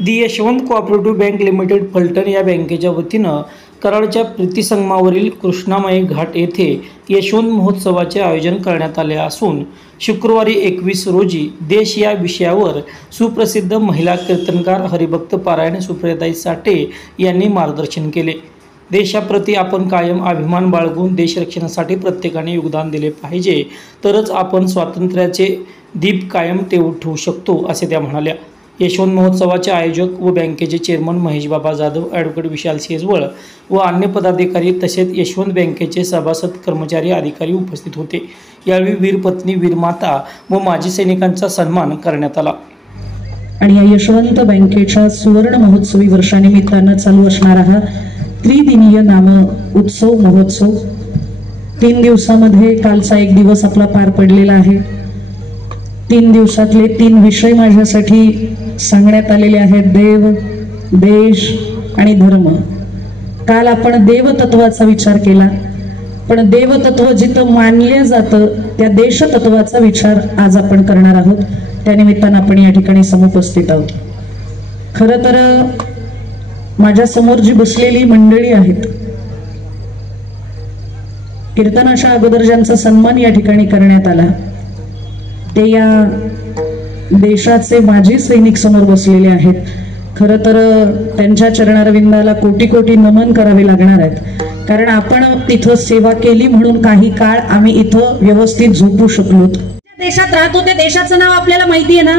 दी Yashwant cooperative bank limited Phaltan या बँकेच्या वतीनं कराडच्या प्रीतिसंगमावरील कृष्णामाई घाट येथे यशवंत महोत्सवाचे आयोजन करण्यात आले असून शुक्रवारी 21 रोजी देश या विषयावर सुप्रसिद्ध महिला कीर्तनकार हरिभक्त पारायण सुप्रियाताई साठे यांनी मार्गदर्शन केले। देशाप्रती आपण कायम अभिमान बाळगून देशरक्षणासाठी प्रत्येकाने योगदान दिले पाहिजे, तरच आपण स्वातंत्र्याचे दीप कायम ठेवू शकतो असे त्या म्हणाल्या। यशवंत महोत्सवाचे आयोजक व बँकेचे चेअरमन महेश बाबा जाधव, ॲडव्होकेट विशाल सेजवळ व अन्य पदाधिकारी तसेच यशवंत बँकेचे सभासद, कर्मचारी, अधिकारी उपस्थित होते। यावेळी वीरपत्नी, वीरमाता व माजी सैनिकांचा सन्मान करण्यात आला। आणि या यशवंत बँकेच्या सुवर्ण महोत्सवी वर्षानिमित्तानं चालू असणारा हा त्रिदिनीय नाम उत्सव महोत्सव 3 दिवसामध्ये कालचा एक दिवस आपला पार पडलेला आहे। 3 दिवसातले 3 विषय माझ्यासाठी सांगण्यात आलेले आहेत, देव, देश आणि धर्म। काल आपण देवतत्वाचा विचार केला, पण देवतत्व जिथं मानले जातं त्या देशतत्वाचा विचार आज आपण करणार आहोत। त्यानिमित्तानं आपण या ठिकाणी समुपस्थित आहोत। खरं तर माझ्या समोर जी बसलेली मंडळी आहेत, कीर्तनाच्या अगोदर ज्यांचा सन्मान या ठिकाणी करण्यात आला ते या देशाचे माजी सैनिक समोर बसलेले आहेत। खरं तर त्यांच्या चरणारविंदाला कोटी कोटी नमन करावे लागणार आहेत, कारण आपण तिथं सेवा केली म्हणून काही काळ आम्ही इथं व्यवस्थित झोपू शकलो। देशात राहतो त्या देशाचं नाव आपल्याला माहिती आहे ना?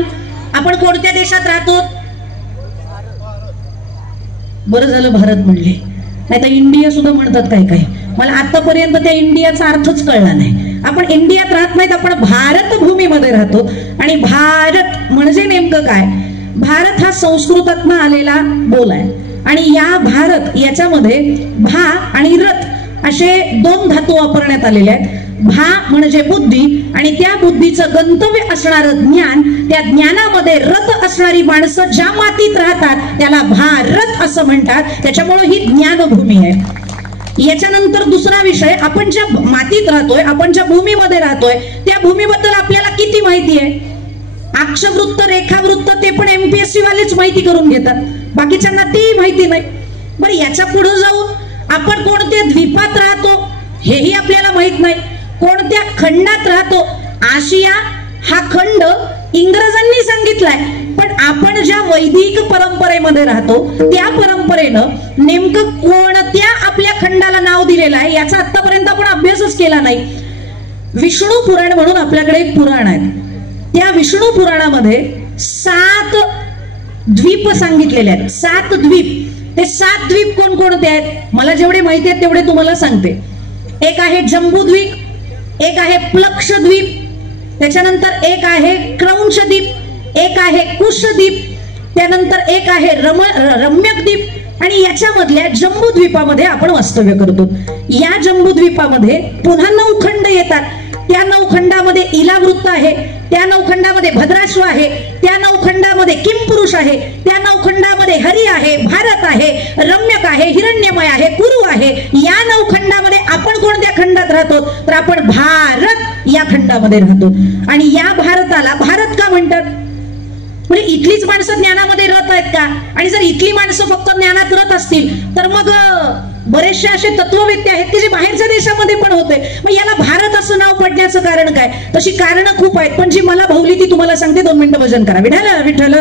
आपण कोणत्या देशात राहतो? बरं झालं भारत म्हणले, नाही तर इंडिया सुद्धा म्हणतात काही काही। मला आतापर्यंत त्या इंडियाचा अर्थच कळला नाही। आपण इंडियात राहत नाहीत, आपण भारत भूमीमध्ये राहतो। आणि भारत म्हणजे नेमकं काय? भारत हा संस्कृतातून आलेला बोल आहे आणि या भारत याच्यामध्ये भा आणि रथ असे 2 धातू वापरण्यात आलेले आहेत। भा म्हणजे बुद्धी आणि त्या बुद्धीचं गंतव्य असणारं ज्ञान, त्या ज्ञानामध्ये रथ असणारी माणसं ज्या मातीत राहतात त्याला भारत असं म्हणतात। त्याच्यामुळे ही ज्ञानभूमी आहे। याच्यानंतर दुसरा विषय, आपण ज्या मातीत राहतोय, आपण ज्या भूमीमध्ये राहतोय त्या भूमीबद्दल आपल्याला किती माहिती आहे? अक्षवृत्त, रेखावृत्त ते पण MPSC वालेच माहिती करून घेतात, बाकीच्यांना ती माहिती नाही। बरं, याच्या पुढे जाऊन आपण कोणत्या द्वीपात राहतो हेही आपल्याला माहित नाही, कोणत्या खंडात राहतो। आशिया हा खंड इंग्रजांनी सांगितलाय, पण आपण ज्या वैदिक परंपरेमध्ये राहतो त्या परंपरेनं नेमकं कोणत्या आपल्या खंडाला नाव दिलेलं आहे याचा आतापर्यंत आपण अभ्यासच केला नाही। विष्णू पुराण म्हणून आपल्याकडे एक पुराण आहे, त्या विष्णू पुराणामध्ये 7 द्वीप सांगितलेले आहेत। 7 द्वीप, ते 7 द्वीप कोणकोणते आहेत मला जेवढे माहिती आहेत तेवढे तुम्हाला सांगते। एक आहे जम्बूद्वीप, एक आहे प्लक्षद्वीप, त्याच्यानंतर एक आहे क्रौंचद्वीप, एक आहे कुशद्वीप, त्यानंतर एक आहे रम्यकद्वीप आणि याच्यामधल्या जम्बूद्वीपामध्ये आपण वास्तव्य करतो। या जम्बूद्वीपामध्ये पुन्हा 9 खंड येतात। त्या 9 खंडामध्ये इलावृत्त आहे, त्या 9 खंडामध्ये भद्राश्व आहे, त्या 9 खंडामध्ये किमपुरुष आहे, त्या 9 खंडामध्ये हरी आहे, भारत आहे, रम्यक आहे, हिरण्यमय आहे, कुरु आहे। या 9 खंडामध्ये आपण कोणत्या खंडात राहतो? तर आपण भारत या खंडामध्ये राहतो। आणि या भारताला भारत का म्हणतात? म्हणजे इथलीच माणसं ज्ञानामध्ये रत आहेत का? आणि जर इथली माणसं फक्त ज्ञानात रत असतील तर मग बरेचसे असे तत्ववेत्ते आहेत की जे बाहेरच्या देशामध्ये पण होते, मग याला भारत असं नाव पडण्याचं कारण काय? तशी कारणं खूप आहेत, पण जी मला भावली ती तुम्हाला सांगते। 2 मिनिटं भजन करा। विठ्ठल विठ्ठल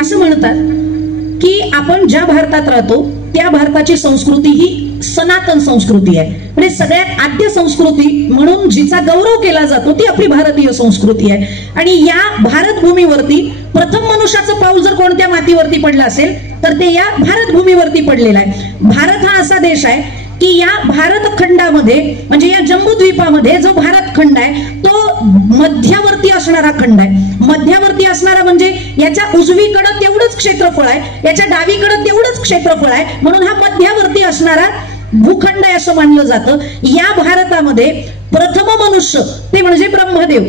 असं म्हणतात की आपण ज्या भारतात राहतो त्या भारताची संस्कृती ही सनातन संस्कृती आहे, म्हणजे सगळ्यात आद्य संस्कृती म्हणून जिचा गौरव केला जातो ती आपली भारतीय संस्कृती आहे। आणि या भारत भूमीवरती प्रथम मनुष्याचं पाऊल जर कोणत्या मातीवरती पडलं असेल तर ते या भारत भूमीवरती पडलेलं आहे। भारत हा असा देश आहे की या भारत खंडामध्ये म्हणजे या जम्बूद्वीपामध्ये जो भारत खंड आहे तो मध्यवर्ती असणारा खंड आहे। मध्यवर्ती असणारा म्हणजे याच्या उजवीकडे तेवढंच क्षेत्रफळ आहे, याच्या डावीकडे तेवढंच क्षेत्रफळ आहे, म्हणून हा मध्यवर्ती असणारा भूखंड आहे असं मानलं जातं। या भारतामध्ये प्रथम मनुष्य ते म्हणजे ब्रह्मदेव,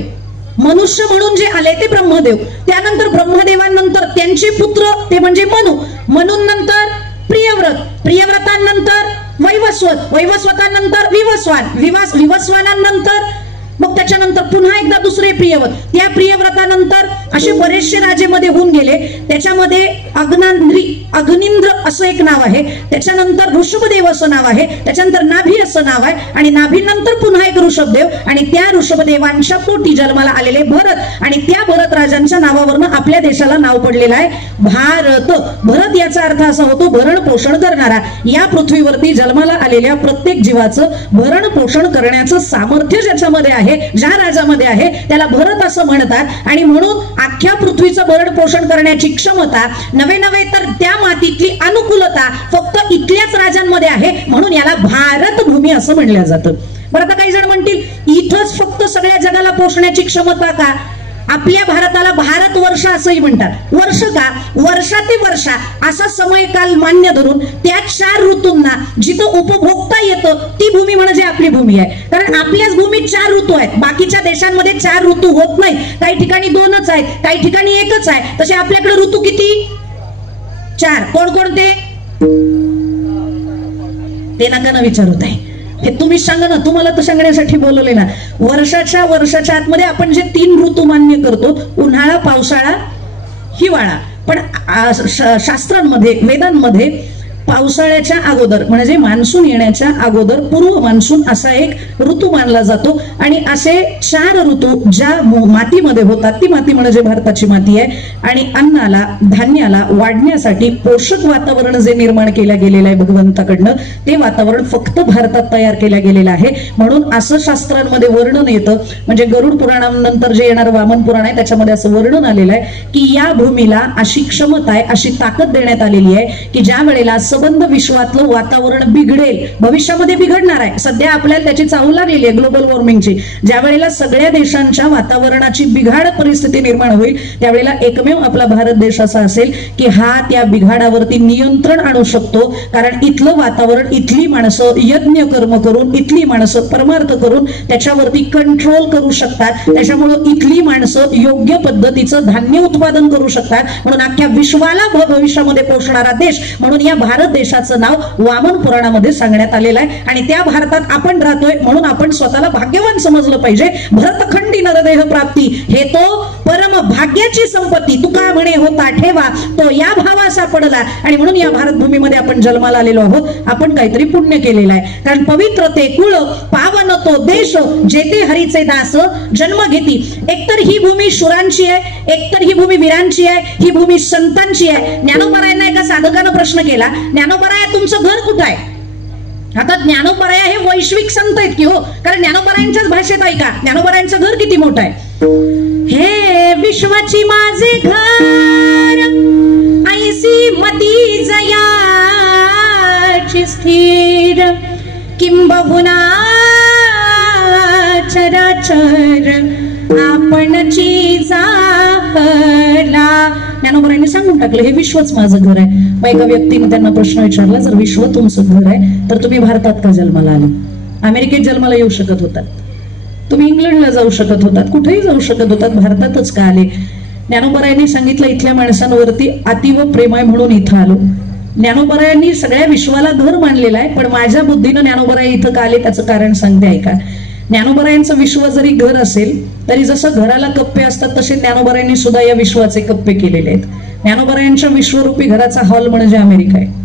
मनुष्य म्हणून जे आले ते ब्रह्मदेव, त्यानंतर ब्रह्मदेवांनंतर त्यांचे पुत्र ते म्हणजे मनु, मनूनंतर प्रियव्रत, प्रियव्रतांनंतर वैवस्वत, वैवस्वतानंतर विवस्वान, विवस्वानानंतर मग त्याच्यानंतर पुन्हा एकदा दुसरे प्रियव्रत, त्या प्रियव्रतानंतर असे बरेचसे राजे मध्ये होऊन गेले. त्याच्यामध्ये अग्निंद्र असं एक नाव आहे, त्याच्यानंतर ऋषभदेव असं नाव आहे, त्याच्यानंतर नाभी असं नाव आहे, आणि नाभीनंतर पुन्हा एक ऋषभदेव, आणि त्या ऋषभदेवांच्या पोटी जन्माला आलेले भरत, आणि त्या भरत राजांच्या नावावरनं आपल्या देशाला नाव पडलेलं आहे भारत. भरत याचा अर्थ असा होतो भरण पोषण करणारा. या पृथ्वीवरती जन्माला आलेल्या प्रत्येक जीवाचं भरण पोषण करण्याचं सामर्थ्य ज्याच्यामध्ये आहे, ज्या राजामध्ये आहे, त्याला भरत असं म्हणतात. आणि म्हणून अख्ख्या पृथ्वीचं भरण पोषण करण्याची क्षमता, नवे तर त्या मातीतली अनुकूलता फक्त इथल्याच राजांमध्ये आहे, म्हणून याला भारत भूमी असं म्हणलं जातं. बरं, आता काही जण म्हणतील इथंच फक्त सगळ्या जगाला पोषण्याची क्षमता का? आपल्या भारताला भारत वर्ष असंही म्हणतात. वर्ष का? वर्षा ते वर्षा असा समयकाल मान्य धरून त्या 4 ऋतूंना जिथं उपभोगता येतं ती भूमी म्हणजे आपली भूमी आहे. कारण आपल्याच भूमीत 4 ऋतू आहेत. बाकीच्या देशांमध्ये 4 ऋतू होत नाहीत. काही ठिकाणी 2च आहेत, काही ठिकाणी 1च आहे. तसे आपल्याकडे ऋतू किती? 4. कोणकोणते ते नका ना विचारत आहे, हे तुम्ही सांगा ना. तुम्हाला तर सांगण्यासाठी बोलवले ना. वर्षाच्या आतमध्ये आपण जे 3 ऋतू मान्य करतो, उन्हाळा, पावसाळा, हिवाळा, पण शास्त्रांमध्ये, वेदांमध्ये पावसाळ्याच्या अगोदर म्हणजे मान्सून येण्याच्या अगोदर पूर्व मान्सून असा एक ऋतू मानला जातो. आणि असे 4 ऋतू ज्या मातीमध्ये होतात ती माती म्हणजे भारताची माती आहे. आणि अन्नाला, धान्याला वाढण्यासाठी पोषक वातावरण जे निर्माण केलं गेलेलं आहे भगवंताकडनं, ते वातावरण फक्त भारतात तयार केलं गेलेलं आहे. म्हणून असं शास्त्रांमध्ये वर्णन येतं, म्हणजे गरुड पुराणानंतर जे येणारं वामन पुराण आहे त्याच्यामध्ये असं वर्णन आलेलं आहे की या भूमीला अशी क्षमता आहे, अशी ताकद देण्यात आलेली आहे की ज्या वेळेला संबंध विश्वातलं वातावरण बिघडेल, भविष्यामध्ये बिघडणार आहे, सध्या आपल्याला त्याची चाहूल लागलेली आहे ग्लोबल वॉर्मिंगची, ज्या वेळेला सगळ्या देशांच्या वातावरणाची बिघाड परिस्थिती निर्माण होईल त्यावेळेला एकमेव आपला भारत देश असा असेल की हा त्या बिघाडावरती नियंत्रण आणू शकतो. कारण इथलं वातावरण, इथली माणसं यज्ञ कर्म करून, इथली माणसं परमार्थ करून त्याच्यावरती कंट्रोल करू शकतात. त्याच्यामुळं इथली माणसं योग्य पद्धतीचं धान्य उत्पादन करू शकतात. म्हणून अख्ख्या विश्वाला भविष्यामध्ये पोषणारा देश म्हणून या भारत देशाचं नाव वामन पुराणामध्ये सांगण्यात आलेलं आहे. आणि त्या भारतात आपण राहतोय म्हणून आपण स्वतःला भाग्यवान समजलं पाहिजे. भरतखंडी नरदेह प्राप्ती हे तो परम भाग्याची संपत्ती, तुका म्हणे होता ठेवा तो या भावा सापडला. आणि म्हणून या भारत भूमीमध्ये आपण जन्माला आलेलो आहोत. आपण काहीतरी पुण्य केलेलं आहे. कारण पवित्र ते कुळ, पावन तो देश, जेते हरीचे दास जन्म घेती. एकतर ही भूमी शुरांची आहे, एकतर ही भूमी वीरांची आहे, ही भूमी संतांची आहे. ज्ञानोबरायांना एका साधकानं प्रश्न केला, ज्ञानोबराया तुमचं घर कुठं आहे? आता ज्ञानोबराया हे वैश्विक संत आहेत की हो, कारण ज्ञानोबरायांच्याच भाषेत ऐका, ज्ञानोबरायांचं घर किती मोठं आहे. हे विश्वाची माझे घर, ऐसी मती जयाची स्थिर, किंबहुना चराचर आपणची जाहला. ज्ञानोबरायांनी सांगून टाकलं हे विश्वच माझं घर आहे. मग एका व्यक्तीने त्यांना प्रश्न विचारला, जर विश्व तुमचं घर आहे तर तुम्ही भारतात का जन्माला आले? अमेरिकेत जन्माला येऊ शकत होतात, तुम्ही इंग्लंडला जाऊ शकत होतात, कुठेही जाऊ शकत होतात, भारतातच का आले? ज्ञानोबरायांनी सांगितलं इथल्या माणसांवरती अतिव प्रेम आहे म्हणून इथं आलो. ज्ञानोबरायांनी सगळ्या विश्वाला घर मानलेलं आहे, पण माझ्या बुद्धीनं ज्ञानोबराय इथं का आले त्याचं कारण सांगते ऐका. ज्ञानोबरायांचं विश्व जरी घर असेल तरी जसं घराला कप्पे असतात तसे ज्ञानोबरायांनी सुद्धा या विश्वाचे कप्पे केलेले आहेत. ज्ञानोबरायांच्या विश्वरूपी घराचा हॉल म्हणजे अमेरिका आहे.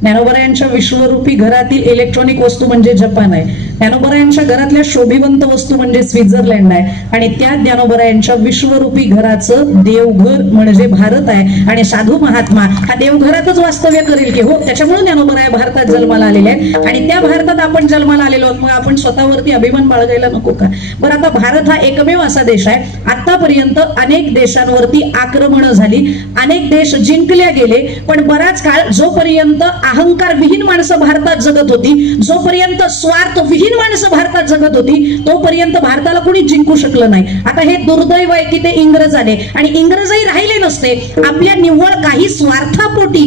ज्ञानोबरायांच्या विश्वरूपी घरातील इलेक्ट्रॉनिक वस्तू म्हणजे जपान आहे. ज्ञानोबरायांच्या घरातल्या शोभिवंत वस्तू म्हणजे स्वित्झर्लंड आहे. आणि त्या ज्ञानोबरायांच्या विश्वरूपी घराचं देवघर म्हणजे भारत आहे. आणि साधू महात्मा हा देवघरातच वास्तव्य करेल की हो, त्याच्यामुळे ज्ञानोबराय भारतात जन्माला आलेले आहेत. आणि त्या भारतात आपण जन्माला आलेलो आहोत, मग आपण स्वतःवरती अभिमान बाळगायला नको का? बरं, आता भारत हा एकमेव असा देश आहे, आतापर्यंत अनेक देशांवरती आक्रमण झाली, अनेक देश जिंकल्या गेले, पण बराच काळ जोपर्यंत अहंकार विहीन माणसं भारतात जगत होती, जोपर्यंत स्वार्थ विहीन माणसं भारतात जगत होती, तोपर्यंत भारताला कोणी जिंकू शकलं नाही. आता हे दुर्दैव आहे की ते इंग्रज आले आणि इंग्रजही राहिले नसते, आपल्या निव्वळ काही स्वार्थापोटी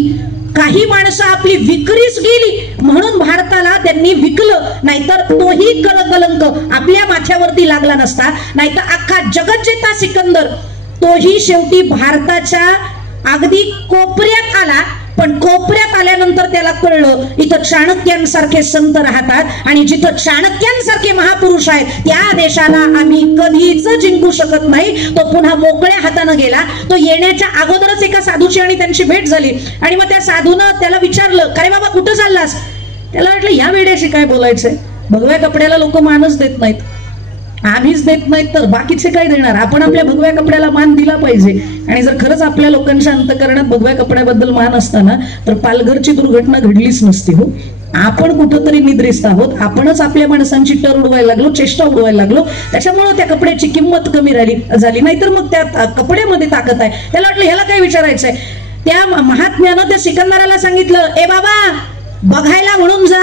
काही माणसं आपली विक्रीस गेली म्हणून भारताला त्यांनी विकलं, नाहीतर तोही कलंक आपल्या माथ्यावरती लागला नसता. नाहीतर अख्खा जगज्जेता सिकंदर तोही शेवटी भारताच्या अगदी कोपऱ्यात आला, पण कोपऱ्यात आल्यानंतर त्याला कळलं इथं चाणक्यांसारखे संत राहतात आणि जिथं चाणक्यांसारखे महापुरुष आहेत त्या देशाला आम्ही कधीच जिंकू शकत नाही. तो पुन्हा मोकळ्या हाताने गेला. तो येण्याच्या अगोदरच एका साधूची आणि त्यांची भेट झाली आणि मग त्या साधूनं त्याला विचारलं, अरे बाबा कुठं चाललास? त्याला वाटलं या वेड्याशी काय बोलायचंय, भगव्या कपड्याला लोक मानच देत नाहीत, आम्हीच देत नाहीत तर बाकीचे काय देणार. आपण आपल्या भगव्या कपड्याला मान दिला पाहिजे. आणि जर खरंच आपल्या लोकांच्या अंतःकरणात भगव्या कपड्याबद्दल मान असताना तर पालघरची दुर्घटना घडलीच नसती. हो, आपण कुठंतरी निद्रिस्त आहोत, आपणच आपल्या माणसांची टर उडवायला लागलो, चेष्टा उडवायला लागलो, त्याच्यामुळे त्या कपड्याची किंमत कमी झाली. नाहीतर मग त्या कपड्यामध्ये ताकद आहे. त्याला वाटलं ह्याला काय विचारायचंय. त्या महात्म्यानं त्या सिकंदराला सांगितलं, ए बाबा, बघायला म्हणून जा,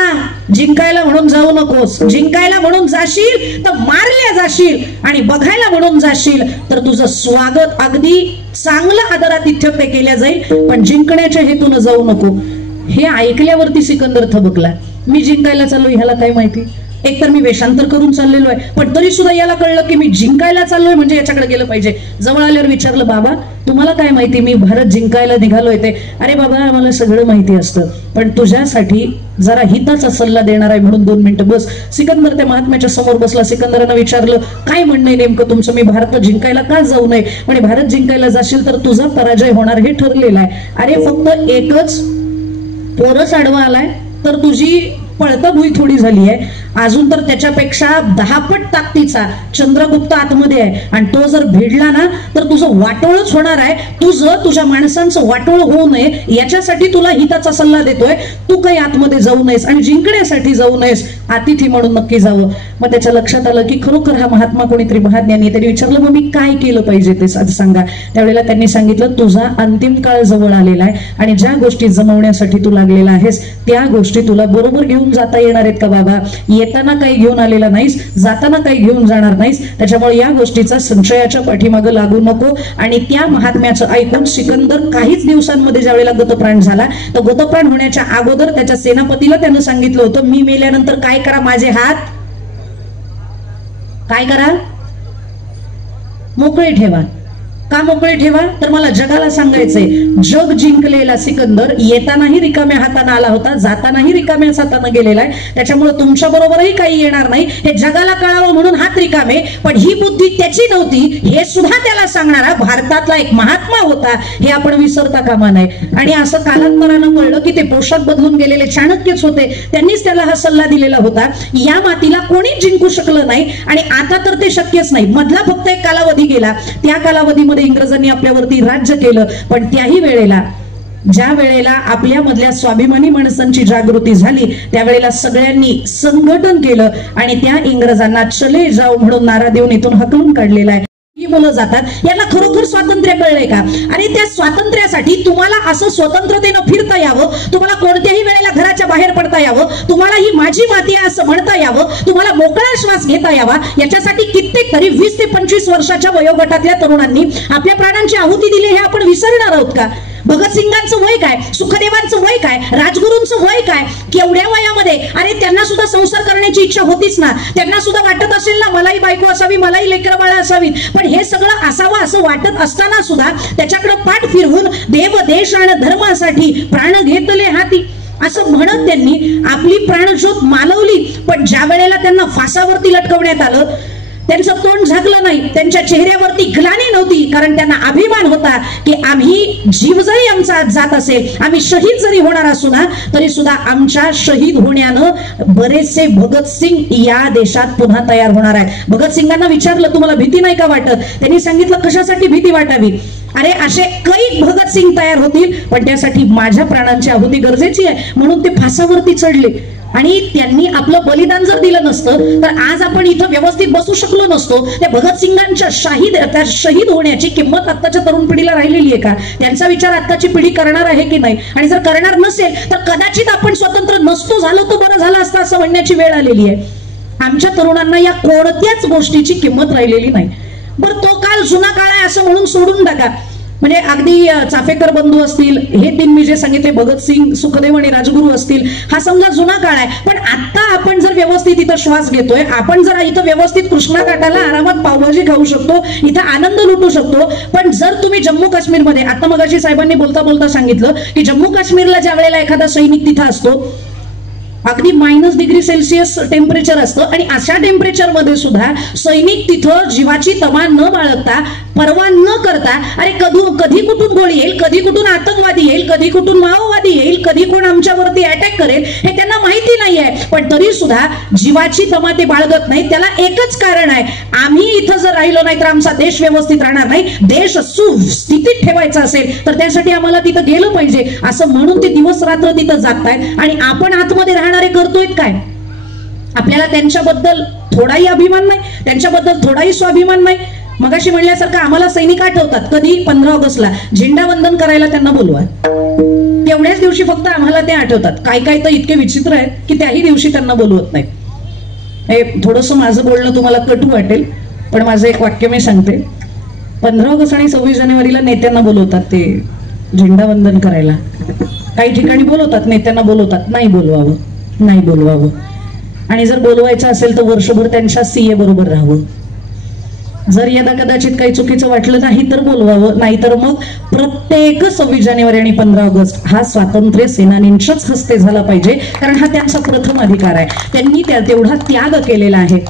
जिंकायला म्हणून जाऊ नकोस. जिंकायला म्हणून जाशील तर मारल्या जाशील आणि बघायला म्हणून जाशील तर तुझं स्वागत अगदी चांगलं आदरातिथ्य ते केल्या जाईल, पण जिंकण्याच्या हेतून जाऊ नको. हे ऐकल्यावरती सिकंदर थबकला. मी जिंकायला चाललोय ह्याला काय माहिती. एकतर मी वेषांतर करून चाललेलो आहे, पण तरी सुद्धा याला कळलं की मी जिंकायला चाललोय म्हणजे याच्याकडे गेलं पाहिजे. जवळ आल्यावर विचारलं, बाबा तुम्हाला काय माहिती, मी भारत जिंकायला निघालोय ते. अरे बाबा, आम्हाला सगळं माहिती असतं, पण तुझ्यासाठी जरा हिताचा सल्ला देणार आहे म्हणून 2 मिनिटं बस. सिकंदर त्या महात्म्याच्या समोर बसला. सिकंदरानं विचारलं, काय म्हणणं आहे नेमकं तुमचं, मी भारत जिंकायला का जाऊ नये? म्हणजे भारत जिंकायला जाशील तर तुझा पराजय होणार हे ठरलेलं आहे. अरे फक्त एकच पोरस आडवा आलाय तर तुझी पळता भुई थोडी झाली आहे. अजून तर त्याच्यापेक्षा 10 पट ताकदीचा चंद्रगुप्त आतमध्ये आहे आणि तो जर भिडला ना तर तुझं वाटोळच होणार आहे. तुझ्या माणसांचं वाटोळ होऊ नये याच्यासाठी तुला हिताचा सल्ला देतोय. तू काही आतमध्ये जाऊ नयेस आणि जिंकण्यासाठी जाऊ नयेस, अतिथी म्हणून नक्की जावं. मग त्याच्या लक्षात आलं की खरोखर हा महात्मा कोणीतरी महाज्ञानी. त्यांनी विचारलं, मग मी काय केलं पाहिजे ते सांगा. त्यावेळेला त्यांनी सांगितलं, तुझा अंतिम काळ जवळ आलेला आहे आणि ज्या गोष्टी जमवण्यासाठी तू लागलेला आहेस त्या गोष्टी तुला बरोबर घेऊन जाता येणार आहेत का बाबा? येताना काही घेऊन आलेला नाहीस, जाताना काही घेऊन जाणार नाहीस. त्याच्यामुळे या गोष्टीचा संशयाच्या पाठीमागे लागू नको. आणि त्या महात्म्याचं ऐकून सिकंदर काहीच दिवसांमध्ये ज्यावेळेला गतप्राण झाला, तर गतप्राण होण्याच्या अगोदर त्याच्या सेनापतीला त्यानं सांगितलं होतं, मी मेल्यानंतर काय करा, माझे हात काय करा, मोकळे ठेवा. का मोकळे ठेवा? तर मला जगाला सांगायचंय, जग जिंकलेला सिकंदर येतानाही रिकाम्या हाताने आला होता, जातानाही रिकाम्याच हाताने गेलेला आहे. त्याच्यामुळे तुमच्या बरोबरही काही येणार नाही हे जगाला कळावं म्हणून हात रिकामे. पण ही बुद्धी त्याची नव्हती हे सुद्धा त्याला सांगणारा भारतातला एक महात्मा होता हे आपण विसरता कामा नये. आणि असं कालांतरानं कळलं की ते पोशाख बदलून गेलेले चाणक्यच होते, त्यांनीच त्याला हा सल्ला दिलेला होता. या मातीला कोणीच जिंकू शकलं नाही आणि आता तर ते शक्यच नाही. मधला फक्त एक कालावधी गेला, त्या कालावधीमध्ये इंग्रजांनी आपल्यावरती राज्य केलं. पण त्याही वेळेला, ज्या वेळेला आपल्या मधल्या स्वाभिमानी माणसांची जागृती झाली, त्यावेळेला सगळ्यांनी संघटन केलं आणि त्या इंग्रजांना चले जाऊ म्हणून नारा देऊन इथून हकलून काढलेला आहे. ही मुलं जातात, यांना खरोखर स्वातंत्र्य कळलंय का? आणि त्या स्वातंत्र्यासाठी तुम्हाला असं स्वतंत्रतेनं फिरता यावं, तुम्हाला कोणत्याही वेळेला घराच्या बाहेर पडता यावं, तुम्हाला ही माझी माती आहे असं म्हणता यावं, तुम्हाला मोकळा श्वास घेता यावा, याच्यासाठी कित्येक तरी 20 ते 25 वर्षाच्या वयोगटातल्या तरुणांनी आपल्या प्राणांची आहुती दिली हे आपण विसरणार आहोत का? भगतसिंगांचं वय काय, सुखदेवांचं वय काय, राजगुरूंचं वय काय, केवढ्या वयामध्ये? अरे त्यांना सुद्धा संसार करण्याची इच्छा होतीच ना, त्यांना सुद्धा वाटत असेल ना मलाही बायको असावी, मलाही लेकरं बाळा असावी. पण हे सगळं असावं असं वाटत असताना सुद्धा त्याच्याकडे पाठ फिरवून देव देश आणि धर्मासाठी प्राण घेतले हाती असं म्हणत त्यांनी आपली प्राणज्योत मालवली. पण ज्या वेळेला त्यांना फासावरती लटकवण्यात आलं, त्यांचं तोंड झाकलं नाही, त्यांच्या चेहऱ्यावरती ग्लानी नव्हती, कारण त्यांना अभिमान होता की आम्ही जीव जरी आमचा जात असेल, आम्ही शहीद जरी होणार असू ना तरी सुद्धा आमच्या शहीद होण्यानं बरेचसे भगतसिंग या देशात पुन्हा तयार होणार आहे. भगतसिंगांना विचारलं, तुम्हाला भीती नाही का वाटत? त्यांनी सांगितलं, कशासाठी भीती वाटावी? अरे असे कैक भगतसिंग तयार होतील, पण त्यासाठी माझ्या प्राणांची आहुती गरजेची आहे म्हणून ते फासावरती चढले. आणि त्यांनी आपलं बलिदान जर दिलं नसतं तर आज आपण इथं व्यवस्थित बसू शकलो नसतो. त्या भगतसिंगांच्या शहीद होण्याची किंमत आत्ताच्या तरुण पिढीला राहिलेली आहे का? त्यांचा विचार आत्ताची पिढी करणार आहे की नाही? आणि जर करणार नसेल तर कदाचित आपण स्वतंत्र नसतो झालो तर बरं झालं असतं असं म्हणण्याची वेळ आलेली आहे. आमच्या तरुणांना या कोणत्याच गोष्टीची किंमत राहिलेली नाही. बरं, तो काळ जुना काळ आहे असं म्हणून सोडून टाका. म्हणजे अगदी चाफेकर बंधू असतील, हे 3 मी जे सांगितले, भगतसिंग, सुखदेव आणि राजगुरू असतील, हा समजा जुना काळ आहे. पण आता आपण जर व्यवस्थित इथं श्वास घेतोय, आपण जर इथं व्यवस्थित कृष्णा काठाला आरामात पावभाजी खाऊ शकतो, इथं आनंद लुटू शकतो. पण जर तुम्ही जम्मू काश्मीरमध्ये, आता मगाशी साहेबांनी बोलता बोलता सांगितलं की जम्मू काश्मीरला ज्या वेळेला एखादा सैनिक तिथं असतो, अगदी -°C टेम्परेचर असतं, आणि अशा टेम्परेचर मध्ये सुद्धा सैनिक तिथं जीवाची तमा न बाळगता, परवा न करता, अरे कधी कुठून गोळी येईल, कधी कुठून आतंकवादी येईल, कधी कुठून माओवादी येईल, कधी कोण आमच्यावरती अटॅक करेल, हे त्यांना माहिती नाहीये. पण तरी सुद्धा जीवाची तमा ते बाळगत नाही. त्याला एकच कारण आहे, आम्ही इथं जर राहिलो नाही तर आमचा देश व्यवस्थित राहणार नाही. देश सुस्थितीत ठेवायचा असेल तर त्यासाठी आम्हाला तिथं गेलं पाहिजे, असं म्हणून ते दिवस रात्र तिथं जागतायत. आणि आपण आतमध्ये राहणारे करतोय काय? आपल्याला त्यांच्याबद्दल थोडाही अभिमान नाही, त्यांच्याबद्दल थोडाही स्वाभिमान नाही. मगाशी म्हणल्यासारखं आम्हाला सैनिक आठवतात. कधी? 15 ऑगस्टला झेंडावंदन करायला त्यांना बोलवा, तेवढ्याच दिवशी फक्त आम्हाला ते आठवतात. काय काय तर इतके विचित्र आहेत की त्याही दिवशी त्यांना बोलवत नाही. हे थोडंसं माझं बोलणं तुम्हाला कटू वाटेल, पण माझं एक वाक्य मी सांगते. 15 ऑगस्ट आणि 26 जानेवारीला नेत्यांना बोलवतात ते झेंडावंदन करायला. काही ठिकाणी बोलवतात, नेत्यांना बोलवतात, नाही बोलवावं, नाही बोलवावं. आणि जर बोलवायचं असेल तर वर्षभर त्यांच्या सीए बरोबर राहावं. जर यदा कदाचित काही चुकीचं वाटलं नाही तर बोलवावं, नाहीतर मग प्रत्येक 26 जानेवारी आणि 15 ऑगस्ट हा स्वातंत्र्य सेनानींच्याच हस्ते झाला पाहिजे, कारण हा त्यांचा प्रथम अधिकार आहे. त्यांनी तेवढा त्याग केलेला आहे.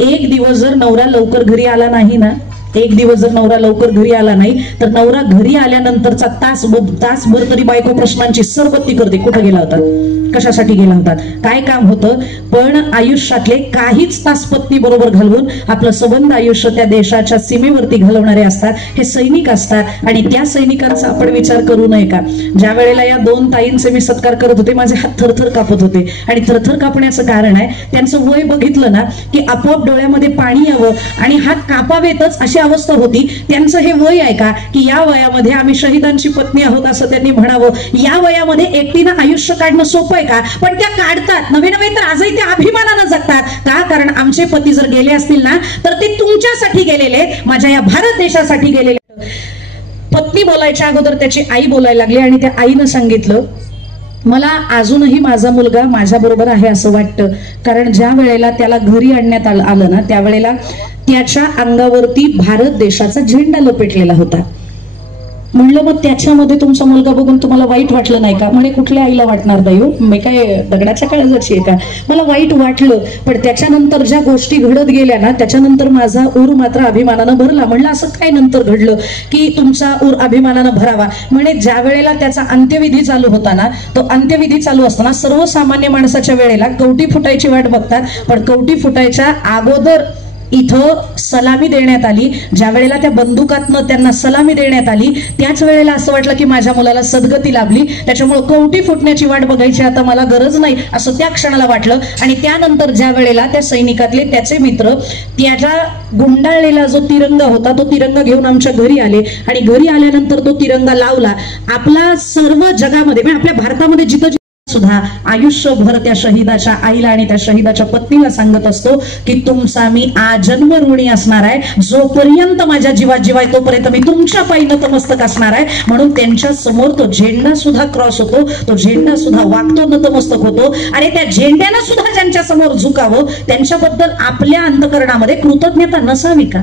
एक दिवस जर नवरा लवकर घरी आला नाही ना, एक दिवस जर नवरा लवकर घरी आला नाही तर नवरा घरी आल्यानंतरचा तासभर तरी बायको प्रश्नांची सरबत्ती करते. कुठं गेला होता, कशासाठी गेला होता, काय काम होतं. पण आयुष्यातले काहीच तास पत्नी बरोबर घालवून आपलं सबंध आयुष्य त्या देशाच्या सीमेवरती घालवणारे असतात, हे सैनिक असतात. आणि त्या सैनिकांचा आपण विचार करू नये का? ज्या वेळेला या 2 ताईंचे मी सत्कार करत होते, माझे हात थरथर कापत होते. आणि थरथर कापण्याचं कारण आहे, त्यांचं वय बघितलं ना की आपोआप डोळ्यामध्ये पाणी यावं आणि हात कापावेतच अशी अवस्था होती. त्यांचं हे वय आहे का की या वयामध्ये आम्ही शहीदांची पत्नी आहोत असं त्यांनी म्हणावं? या वयामध्ये एकटीनं आयुष्य काढणं सोपं आहे का? पण त्या काढतात नवे तर आजही त्या अभिमानानं जगतात. का? कारण आमचे पती जर गेले असतील ना तर ते तुमच्यासाठी गेलेले, माझ्या या भारत देशासाठी गेलेले. पत्नी बोलायच्या अगोदर त्याची आई बोलायला लागली आणि त्या आईनं सांगितलं, मला अजूनही माझा मुलगा माझ्या बरोबर आहे असं वाटतं. कारण ज्या वेळेला त्याला घरी आणण्यात आलं ना, त्यावेळेला त्याच्या अंगावरती भारत देशाचा झेंडा लपेटलेला होता. म्हणलं मग त्याच्यामध्ये तुमचा मुलगा बघून तुम्हाला वाईट वाटलं नाही का? म्हणे कुठल्या आईला वाटणार नाही हो, मी काय दगडाच्या काळजाची आहे का? मला वाईट वाटलं, पण त्याच्यानंतर ज्या गोष्टी घडत गेल्या ना त्याच्यानंतर माझा ऊर मात्र अभिमानानं भरला. म्हणलं असं काय नंतर घडलं की तुमचा ऊर अभिमानानं भरावा? म्हणे ज्या वेळेला त्याचा अंत्यविधी चालू होता ना, तो अंत्यविधी चालू असताना सर्वसामान्य माणसाच्या वेळेला कवटी फुटायची वाट बघतात, पण कवटी फुटायच्या अगोदर इथं सलामी देण्यात आली. ज्या वेळेला त्या बंदुकातनं त्यांना सलामी देण्यात आली त्याच वेळेला असं वाटलं की माझ्या मुलाला सद्गती लाभली, त्याच्यामुळे कवटी फुटण्याची वाट बघायची आता मला गरज नाही असं त्या क्षणाला वाटलं. आणि त्यानंतर ज्या वेळेला त्या सैनिकातले त्याचे मित्र त्याचा गुंडाळलेला जो तिरंगा होता तो तिरंगा घेऊन आमच्या घरी आले आणि घरी आल्यानंतर तो तिरंगा लावला. आपला सर्व जगामध्ये म्हणजे आपल्या भारतामध्ये जिथं सुद्धा आयुष्यभर त्या शहीदाच्या आईला आणि त्या शहीदाच्या पत्नीला सांगत असतो की तुमचा मी आजन्म ऋणी असणार आहे. जोपर्यंत माझ्या जीवात जीव आहे तोपर्यंत मी तुमच्या पायी नतमस्तक असणार आहे. म्हणून त्यांच्या समोर तो झेंडा सुद्धा क्रॉस होतो, तो झेंडा सुद्धा वागतो, नतमस्तक होतो. आणि त्या झेंड्यानं सुद्धा ज्यांच्या समोर झुकावं त्यांच्याबद्दल आपल्या अंतःकरणामध्ये कृतज्ञता नसावी का?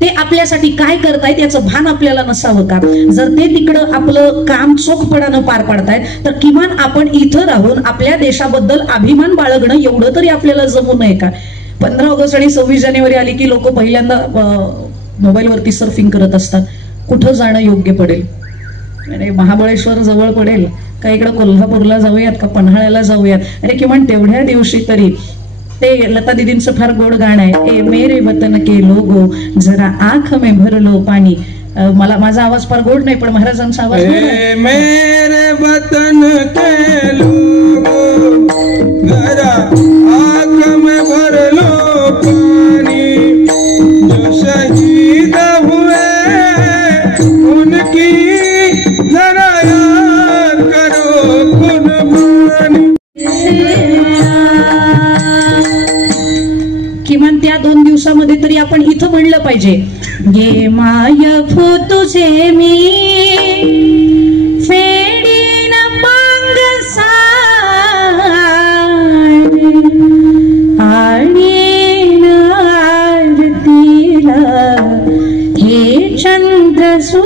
ते आपल्यासाठी काय करतायत याचं भान आपल्याला नसावं का? जर ते तिकडं आपलं काम चोखपणानं पार पाडतायत तर किमान आपण इथं राहून आपल्या देशाबद्दल अभिमान बाळगणं एवढं तरी आपल्याला जमू नये का? 15 ऑगस्ट आणि 26 जानेवारी आली की लोक पहिल्यांदा मोबाईलवरती सर्फिंग करत असतात. कुठं जाणं योग्य पडेल? अरे महाबळेश्वर जवळ पडेल का? इकडं कोल्हापूरला जाऊयात का? पन्हाळ्याला जाऊयात? अरे किमान तेवढ्या दिवशी तरी ते लता दीदींचं फार गोड गाणं आहे, ए मेरे वतन के लोगो जरा आंख में भर लो पानी. मला माझा आवाज फार गोड नाही पण महाराजांचा आवाज मेरे वतन के लोगो जरा आंख में भर लो पानी, जो शहीद हुए उनकी जरा याद करो कुर्बानी. किमान त्या 2 दिवसामध्ये तरी आपण इथं म्हणलं पाहिजे, ये माय फो तुझे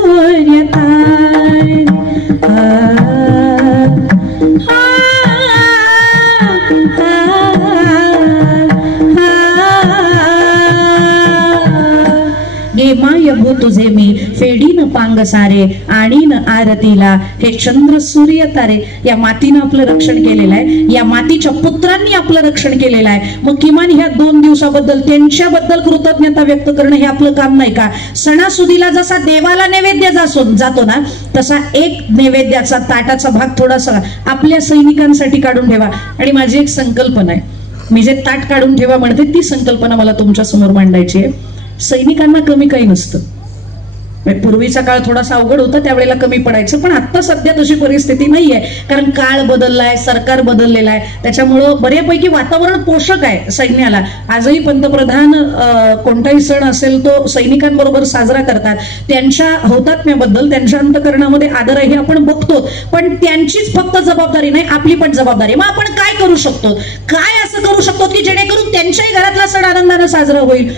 सूर्यतान गे माय भो तुझे मी फेडीन पांग सारे आणीन आरतीला हे चंद्र सूर्य तारे या मातीनं आपलं रक्षण केलेलं आहे, या मातीच्या पुत्रांनी आपलं रक्षण केलेलं आहे. मग किमान ह्या 2 दिवसाबद्दल त्यांच्याबद्दल कृतज्ञता व्यक्त करणं हे आपलं काम नाही का? सणासुदीला जसा देवाला नैवेद्य जातो ना, तसा एक नैवेद्याचा ताटाचा भाग थोडासा आपल्या सैनिकांसाठी काढून ठेवा. आणि माझी एक संकल्पना आहे, मी जे ताट काढून ठेवा म्हणते ती संकल्पना मला तुमच्या समोर मांडायची आहे. सैनिकांना कमी काही नसतं. पूर्वीचा काळ थोडासा अवघड होता, त्यावेळेला कमी पडायचं, पण आता सध्या तशी परिस्थिती नाहीये, कारण काळ बदललाय, सरकार बदललेलं आहे, त्याच्यामुळं बऱ्यापैकी वातावरण पोषक आहे सैन्याला. आजही पंतप्रधान कोणताही सण असेल तो सैनिकांबरोबर साजरा करतात. त्यांच्या हौतात्म्याबद्दल त्यांच्या अंतकरणामध्ये आदर आहे हे आपण बघतो, पण त्यांचीच फक्त जबाबदारी नाही, आपली पण जबाबदारी. मग आपण काय करू शकतो, काय असं करू शकतो की जेणेकरून त्यांच्याही घरातला सण आनंदाने साजरा होईल.